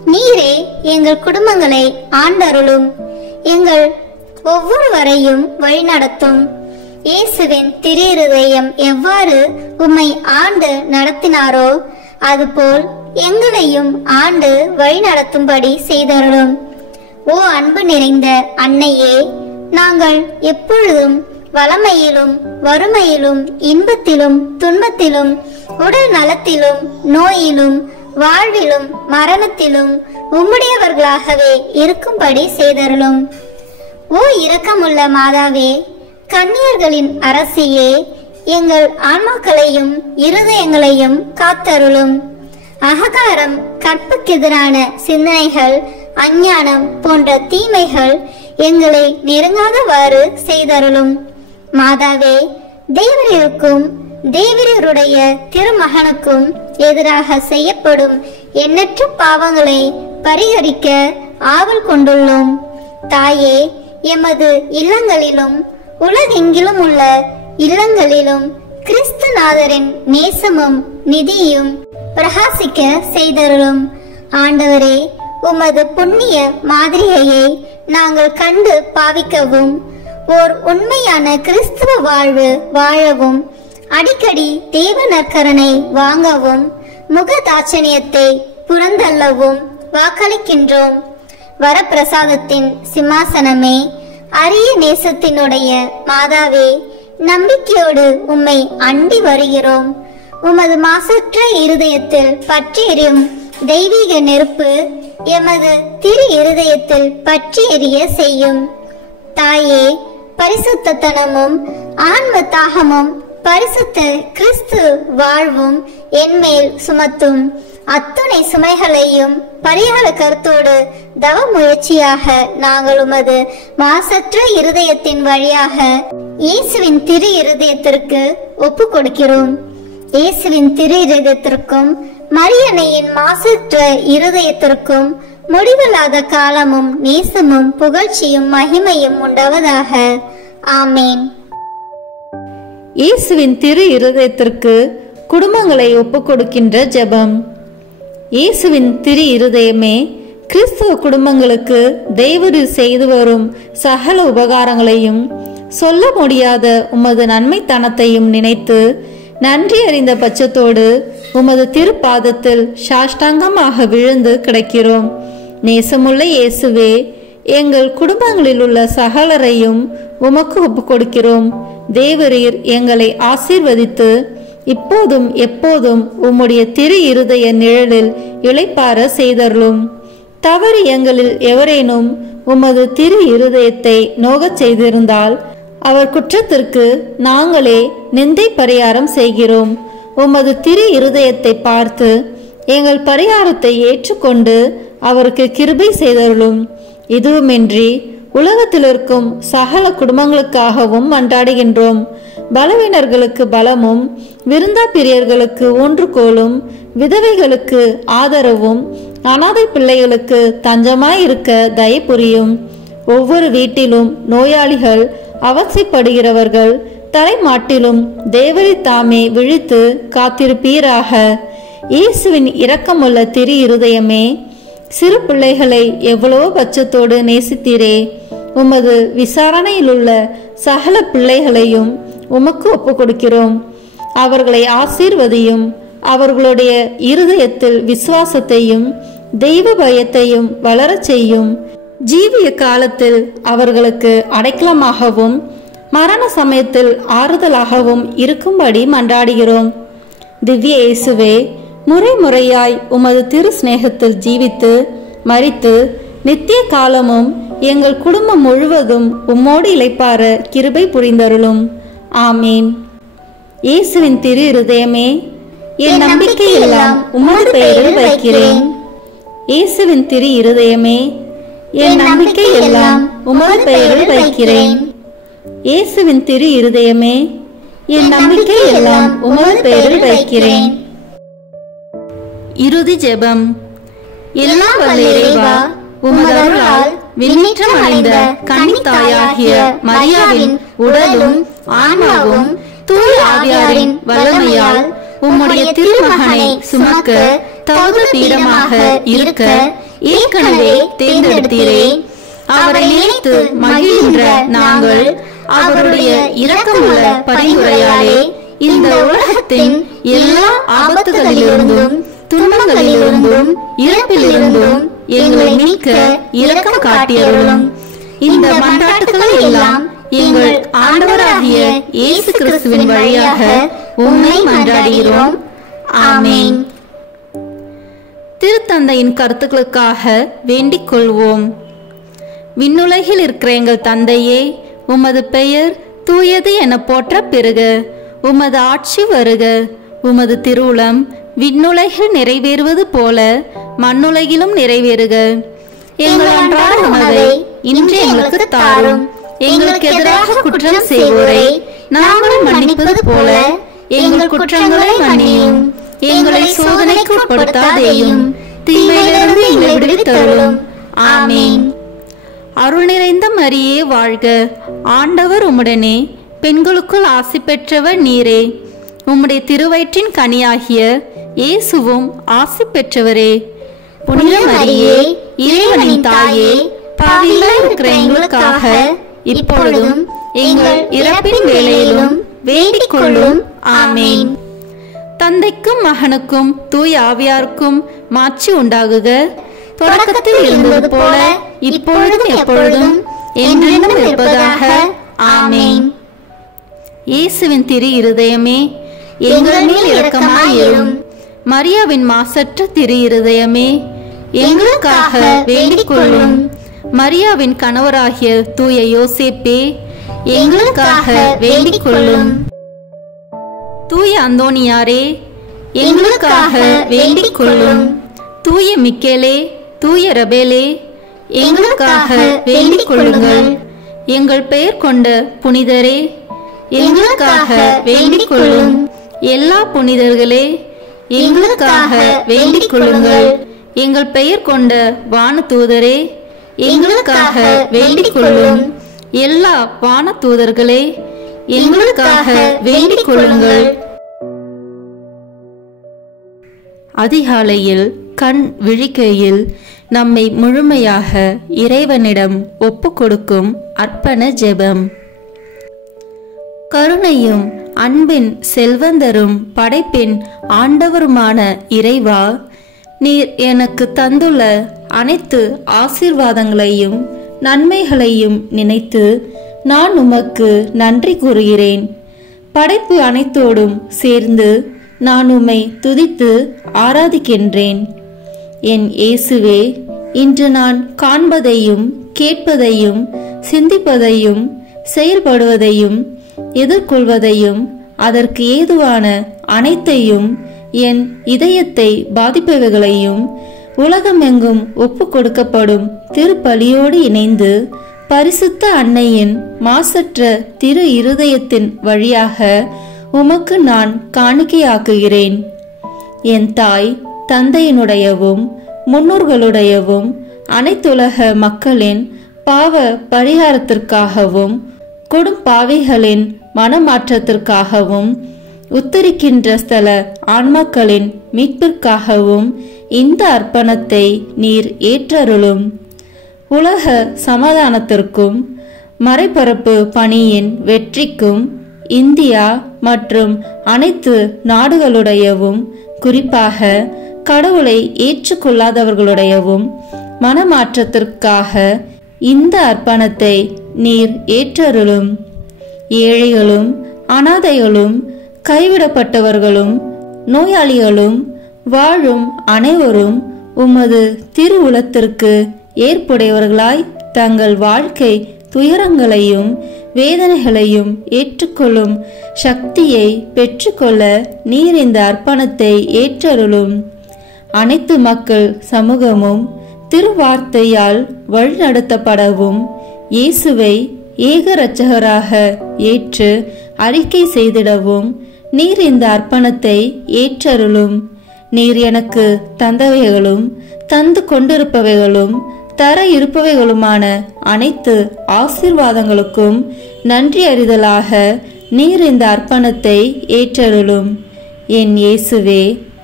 நீரே எங்கள் குடும்பங்களை ஆண்டருளும். எங்கள் ஒவ்வொருவரையும் வழிநடத்தும். இயேசுவின் திரு இருதயம் எவ்வாறு உம்மை ஆண்டு நடத்தினாரோ அதுபோல் எங்களையும் ஆண்டு வழிநடத்தும்படி செய்தருளும். ஓ அன்பு நிறைந்த அன்னையே, நாங்கள் எப்பொழுதும் வளமையிலும் வறுமையிலும் இன்பத்திலும் துன்பத்திலும் உடல் நலத்திலும் நோயிலும் வாழ்விலும் மரணத்திலும் உம்முடையவர்களாகவே இருக்கும்படி செய்தருளும். ஓ இரக்கமுள்ள மாதாவே, கன்னியர்களின் அரசியே, எங்கள் ஆன்மாக்களையும் இருதயங்களையும் காத்தருளும். அகங்காரம், கற்புக்கெதிரான சிந்தனைகள், அஞ்ஞானம் போன்ற தீமைகள் எங்களை நெருங்காதவாறு செய்தருளும். மாதாவே, தேவரீருக்கும் தேவரீருடைய திருமகனுக்கும் எதிராக செய்யப்படும் எண்ணற்ற பாவங்களை பரிகரிக்க ஆவல் கொண்டுள்ளோம். தாயே, எமது இல்லங்களிலும் உலகெங்கிலும் உள்ள இல்லங்களிலும் கிறிஸ்துநாதரின் நேசமும் நிதியும் பிரகாசிக்க செய்தருளும். ஆண்டவரே, உமது புண்ணிய மாதிரியை நாங்கள் கண்டு பாவிக்கவும், ஓர் உண்மையான கிறிஸ்துவ வாழ்வு வாழவும், அடிக்கடி தேவ நற்கரனை வாங்கவும், முகதாட்சணியத்தை புறந்தள்ளவும் வாக்களிக்கின்றோம். வரப்பிரசாதத்தின் சிம்மாசனமே, அரிய நேசத்தினுடைய மாதாவே, நம்பிக்கையோடு உம்மை அண்டி வருகிறோம். உமது மாசற்ற இருதயத்தில் பற்றி எரியும் தெய்வீக நெருப்பு எமது திரு இருதயத்தில் பற்றி எரிய செய்யும். தாயே, பரிசுத்தனமும் ஆன்ம தாகமும் பரிசுத்த கிறிஸ்து வாழ்வும் என்மேல் சுமத்தும். அத்துணை சுமைகளையும் பரிகார கருத்தோடு தவ முயற்சியாக நாங்கள் உமது மாசற்ற இருதயத்தின் வழியாக இயேசுவின் திரு இருதயத்திற்கு ஒப்பு கொடுக்கிறோம். இயேசுவின் திரு இருதயத்திற்கும் மரியன்னையின் மாசற்ற இருதயத்திற்கும் முடிவில்லாத காலமும் நேசமும் புகழ்ச்சியும் மகிமையும் உண்டாவதாக. ஆமேன். இயேசுவின் திரு இருதயத்திற்கு குடும்பங்களை ஒப்புக் கொடுக்கின்ற ஜெபம். இயேசுவின் திரு இருதயமே, கிறிஸ்துவ குடும்பங்களுக்கு தேவரீர் செய்து வரும் சகல உபகாரங்களையும் சொல்ல முடியாத உமது நன்மைத்தனத்தையும் நினைத்து நன்றி அறிந்த பட்சத்தோடு உமது திருப்பாதத்தில் சாஷ்டாங்கமாக விழுந்து கிடக்கிறோம். நேசமுள்ள இயேசுவே, எங்கள் குடும்பங்களில் உள்ள சகலரையும் உமக்கு ஒப்புக் கொடுக்கிறோம். தேவரீர் எங்களை ஆசீர்வதித்து இப்போதும் எப்போதும் உம்முடைய திரு இருதய நிழலில் இளைப்பார செய்தருளும். தவறு எங்களில் எவரேனும் உமது திரு இருதயத்தை நோகச் செய்திருந்தால் அவர் குற்றத்திற்கு நாங்களே நிந்தை பரிகாரம் செய்கிறோம். உமது திரு இருதயத்தை பார்த்து எங்கள் பரிகாரத்தை ஏற்றுக்கொண்டு அவருக்கு கிருபை செய்தருளும். இதுவுமின்றி உலகத்தில் இருக்கும் சகல குடும்பங்களுக்காகவும் மன்றாடுகின்றோம். பலவீனர்களுக்கு பலமும், விருந்தா பிரியர்களுக்கு ஊன்றுகோலும், விதவைகளுக்கு ஆதரவும், அனாதை பிள்ளைகளுக்கு தஞ்சமாயிருக்க தயை புரியும். ஒவ்வொரு வீட்டிலும் நோயாளிகள், அவசியப்படுகிறவர்கள் தலைமாட்டிலும் தேவரி தாமே விழித்து காத்திருப்பீராக. இயேசுவின் இரக்கமுள்ள திரு இருதயமே, சிறு பிள்ளைகளை எவ்வளவோ பட்சத்தோடு நேசித்தீரே. உமது விசாரணையில் உள்ள சகல பிள்ளைகளையும் உமக்கு ஒப்புக் கொடுக்கிறோம். அவர்களை ஆசீர்வதியும். அவர்களுடைய இருதயத்தில் விசுவாசத்தையும் தெய்வ பயத்தையும் வளரச் செய்யும். ஜீவிய காலத்தில் அவர்களுக்கு அடைக்கலமாகவும் மரண சமயத்தில் ஆறுதலாகவும் இருக்கும்படி மன்றாடுகிறோம். திவ்ய இயேசுவே, முறை முறையாய் உமது திரு சிநேகத்தில் ஜீவித்து மரித்து நித்திய காலமும் எங்கள் குடும்பம் முழுவதும் உம்மோடு இளைப்பார கிருபை புரிந்தருளும். ஆமீன். இயேசுவின் திரு இருதயமே, என் நம்பிக்கை எல்லாம் உமது பெயரில் வைக்கிறேன். இயேசுவின் திரு இருதயமே, என் நம்பிக்கை எல்லாம் உமது பெயரில் வைக்கிறேன். இயேசுவின் திரு இருதயமே, என் நம்பிக்கை எல்லாம் உமது பெயரில் வைக்கிறேன். இறுதி ஜெபம். எல்லாம் வல்ல இறைவா, உமது அருளால் விண்ணேற்றம் அடைந்த கன்னித்தாயாகிய மரியாவின் உடலும் ஆன்மாவும் தூய ஆவியாரின் வல்லமையால் உம்முடைய திருமகனை சுமக்க தகுந்த பீடமாக இருக்க ஏற்கனவே தேர்ந்தெடுத்தீரே. அவரை நினைத்து மகிழ்கின்ற நாங்கள் அவருடைய இரக்கமுள்ள பரிந்துரையாலே இந்த உலகத்தின் எல்லா ஆபத்துகளிலிருந்தும் துன்பங்களிலிருந்தும் இறப்பிலிருந்தும் எங்களை மீட்க இரக்கம் காட்டியருளும். இந்த மன்றாட்டுகளை எல்லாம் எங்கள் ஆண்டவராகிய இயேசு கிறிஸ்துவின் வழியாக உம்மை மன்றாடுகிறோம். ஆமென். திருத்தந்தையின் கருத்துக்களுக்காக வேண்டிக் கொள்வோம். விண்ணுலகில் இருக்கிற எங்கள் தந்தையே, உமது பெயர் தூயது என போற்ற பெறுக. உமது ஆட்சி வருக. உமது திருவுளம் விண்ணுலகில் நிறைவேறுவது போல மண்ணுலகிலும் நிறைவேறுக. எங்கள் அன்றாட உணவை இன்று எங்களுக்கு தாரும். எங்களுக்கு எதிராக குற்றம் செய்வோரை நாங்கள் மன்னிப்பது போல எங்கள் குற்றங்களை மன்னியும். எங்களை சோதனைக்கு உட்படுத்தாதேயும், தீமையிலிருந்து எங்களை விடுவித்தருளும். ஆமென். அருள் நிறைந்த மரியே வாழ்க. ஆண்டவர் உம்முடனே, பெண்களுக்குள் ஆசி பெற்றவர் நீரே. உம்முடைய திருவயிற்றின் கனியாகிய இயேசுவும் ஆசி பெற்றவரே. புனித மரியே, இறைவனின் தாயே, பாவிகளாய் இருக்கிற எங்களுக்காக இப்பொழுதும் எங்கள் இறப்பின் வேளையிலும் வேண்டிக் கொள்ளும். ஆமென். தந்தைக்கும் மகனுக்கும் தூய ஆவியாருக்கும் மாட்சி உண்டாகுக. தொடக்கத்தில் இருந்தது போல இப்பொழுதும் எப்பொழுதும் என்றென்றும் இருப்பதாக. ஆமென். இயேசுவின் திரு இருதயமே, எங்கள் மேல் இரக்கமாயிரும். மரியாவின் மாசற்ற திரு இருதயமே, எங்களுக்காக வேண்டிக் கொள்ளும். மரியாவின் கணவராகிய தூய யோசேப்பே, எங்களுக்காக வேண்டிக் கொள்ளும். தூய அந்தோனியாரே, எங்களுக்காக வேண்டிக் கொள்ளும். தூய மிக்கேலே, தூய ரபேலே, எங்களுக்காக வேண்டிக் கொள்ளுங்கள். எங்கள் பெயர் கொண்ட புனிதரே, எங்களுக்காக வேண்டிக் கொள்ளும். எல்லா புனிதர்களே, எங்களுக்காக வேண்டிக் கொள்ளுங்கள். எங்கள் பெயர் கொண்ட வானதூதரே, எங்களுக்காக வேண்டிக் கொள்ளும். எல்லா வானதூதர்களே, எங்களுக்காக வேண்டிக் கொள்ளுங்கள். அதிகாலையில் கண் விழிக்கையில் நம்மை முழுமையாக இறைவனிடம் ஒப்பு கொடுக்கும் அர்ப்பண ஜெபம். கருணையும் அன்பின் செல்வந்தரும் படைப்பின் ஆண்டவருமான இறைவா, நீர் எனக்கு தந்துள்ள அனைத்து ஆசீர்வாதங்களையும் நன்மைகளையும் நினைத்து நான் உமக்கு நன்றி கூறுகிறேன். படைப்பு அனைத்தோடும் சேர்ந்து நான் உம்மை துதித்து ஆராதிக்கின்றேன். என் இயேசுவே, இன்று நான் காண்பதையும் கேட்பதையும் சிந்திப்பதையும் செயல்படுவதையும் எதிர்கொள்வதையும் அதற்கு ஏதுவான அனைத்தையும் என் இதயத்தை பாதிப்பவைகளையும் உலகமெங்கும் ஒப்பு கொடுக்கப்படும் திருப்பலியோடு இணைந்து பரிசுத்த அன்னையின் மாசற்ற திரு இருதயத்தின் வழியாக உமக்கு நான் காணிக்கையாக்குகிறேன். என் தாய் தந்தையினுடையவும் முன்னோர்களுடையவும் அனைத்துலக மக்களின் பாவ பரிகாரத்திற்காகவும் கொடும் பாவிகளின் மனமாற்றத்திற்காகவும் உத்தரிக்கின்ற ஸ்தல ஆன்மாக்களின் மீட்பிற்காகவும் இந்த அர்ப்பணத்தை நீர் ஏற்றருளும். உலக சமாதானத்திற்கும் மறைபரப்பு பணியின் வெற்றிக்கும் இந்தியா மற்றும் அனைத்து நாடுகளுடையவும் குறிப்பாக கடவுளை ஏற்றுக்கொள்ளாதவர்களுடையவும் மனமாற்றத்திற்காக இந்த அர்ப்பணத்தை நீர் ஏற்றருளும். ஏழைகளும் அனாதைகளும் கைவிடப்பட்டவர்களும் நோயாளிகளும் வாழும் அனைவரும் உமது திருவுளத்திற்கு ஏற்புடையவர்களாய் தங்கள் வாழ்க்கை துயரங்களையும் வேதனைகளையும் ஏற்றுக்கொள்ளும் சக்தியை பெற்றுக்கொள்ள நீர் இந்த அர்ப்பணத்தை ஏற்றருளும். அனைத்து மக்கள் சமூகமும் திருவார்த்தையால் வழிநடத்தப்படவும் இயேசுவை ஏக இரட்சகராக ஏற்று அறிக்கை செய்திடவும் நீர் இந்த அர்ப்பணத்தை ஏற்றருளும். நீர் எனக்கு தந்தவைகளும் தந்து கொண்டிருப்பவைகளும் தர இருப்பவைகளுமான அனைத்து ஆசீர்வாதங்களுக்கும் நன்றி அறிதலாக நீர் இந்த அர்ப்பணத்தை ஏற்றருளும். என் இயேசுவே,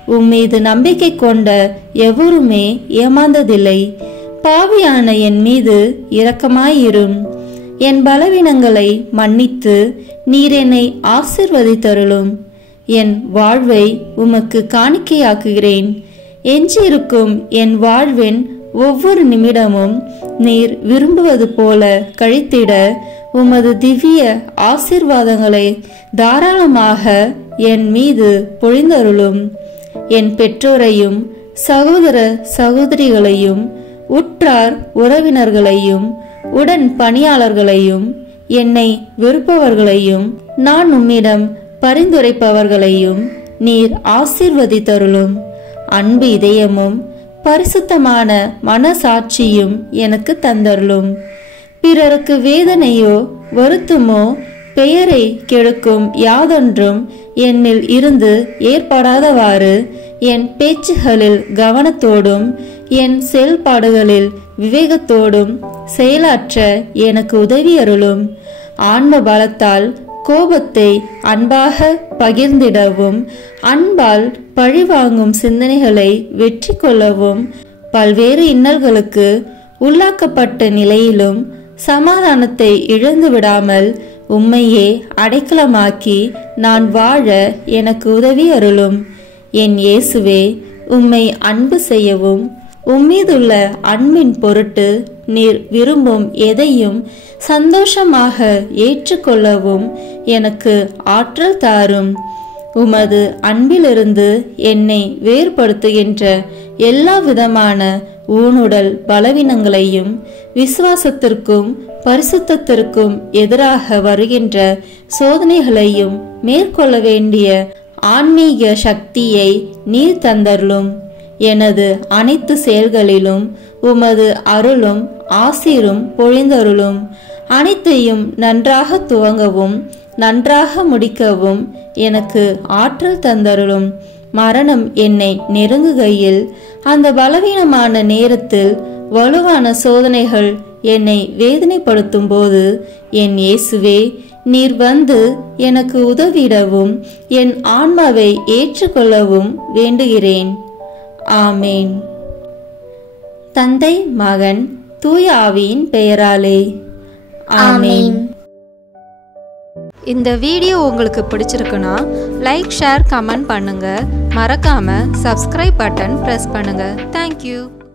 உம்மீது நம்பிக்கை கொண்ட எவருமே ஏமாந்ததில்லை. பாவியான என் மீது இரக்கமாயிரும். என் பலவீனங்களை மன்னித்து நீர் என்னை ஆசிர்வதித்தருளும். என் வாழ்வை உமக்கு காணிக்கையாக்குகிறேன். எஞ்சியிருக்கும் என் வாழ்வின் ஒவ்வொரு நிமிடமும் நீர் விரும்புவது போல கழித்திட உமது திவ்ய ஆசீர்வாதங்களை தாராளமாக என் மீது பொழிந்தருளும். என் பெற்றோரையும் சகோதர சகோதரிகளையும் உற்றார் உறவினர்களையும் உடன் பணியாளர்களையும் என்னை வெறுப்பவர்களையும் நான் உம்மிடம் பரிந்துரைப்பவர்களையும் நீர் ஆசீர்வதித்தருளும். அன்பு இதயமும் பரிசுத்தமான மனசாட்சியும் எனக்கு தந்தருளும். பிறருக்கு வேதனையோ வருத்தமோ பெயரை கெடுக்கும் யாதொன்றும் என்னில் இருந்து ஏற்படாதவாறு என் பேச்சுகளில் கவனத்தோடும் என் செயல்பாடுகளில் விவேகத்தோடும் செயலாற்ற எனக்கு உதவி அருளும். ஆன்ம பலத்தால் கோபத்தை அன்பாக பகிர்ந்திடவும் அன்பால் பழிவாங்கும் சிந்தனைகளை வெற்றி கொள்ளவும் பல்வேறு இன்னல்களுக்கு உள்ளாக்கப்பட்ட நிலையிலும் சமாதானத்தை இழந்து விடாமல் உம்மையே அடைக்கலமாக்கி நான் வாழ எனக்கு உதவி அருளும். என் இயேசுவே, உம்மை அன்பு செய்யவும் உம்மீதுள்ள அன்பின் பொருட்டு நீர் விரும்பும் எதையும் சந்தோஷமாக ஏற்றுக்கொள்ளவும் எனக்கு ஆற்றல் தாரும். உமது அன்பிலிருந்து என்னை வேறுபடுத்துகின்ற எல்லா விதமான ஊனுடல் பலவீனங்களையும் விசுவாசத்திற்கும் பரிசுத்தத்திற்கும் எதிராக வருகின்ற சோதனைகளையும் மேற்கொள்ள வேண்டிய ஆன்மீக சக்தியை நீர் தந்தருளும். எனது அனைத்து செயல்களிலும் உமது அருளும் ஆசீரும் பொழிந்தருளும். அனைத்தையும் நன்றாக துவங்கவும் நன்றாக முடிக்கவும் எனக்கு ஆற்றல் தந்தருளும். மரணம் என்னை நெருங்குகையில் அந்த பலவீனமான நேரத்தில் வலுவான சோதனைகள் என்னை வேதனைப்படுத்தும் போது என் இயேசுவே, நீர் வந்து எனக்கு உதவிடவும் என் ஆன்மாவை ஏற்றுக்கொள்ளவும் வேண்டுகிறேன். ஆமேன். தந்தை, மகன், தூய ஆவியின் பெயராலே ஆமேன். இந்த வீடியோ உங்களுக்கு பிடிச்சிருக்குன்னா லைக், ஷேர், கமெண்ட் பண்ணுங்க. மறக்காம சப்ஸ்கிரைப் பட்டன் பிரஸ் பண்ணுங்க. தேங்க்யூ.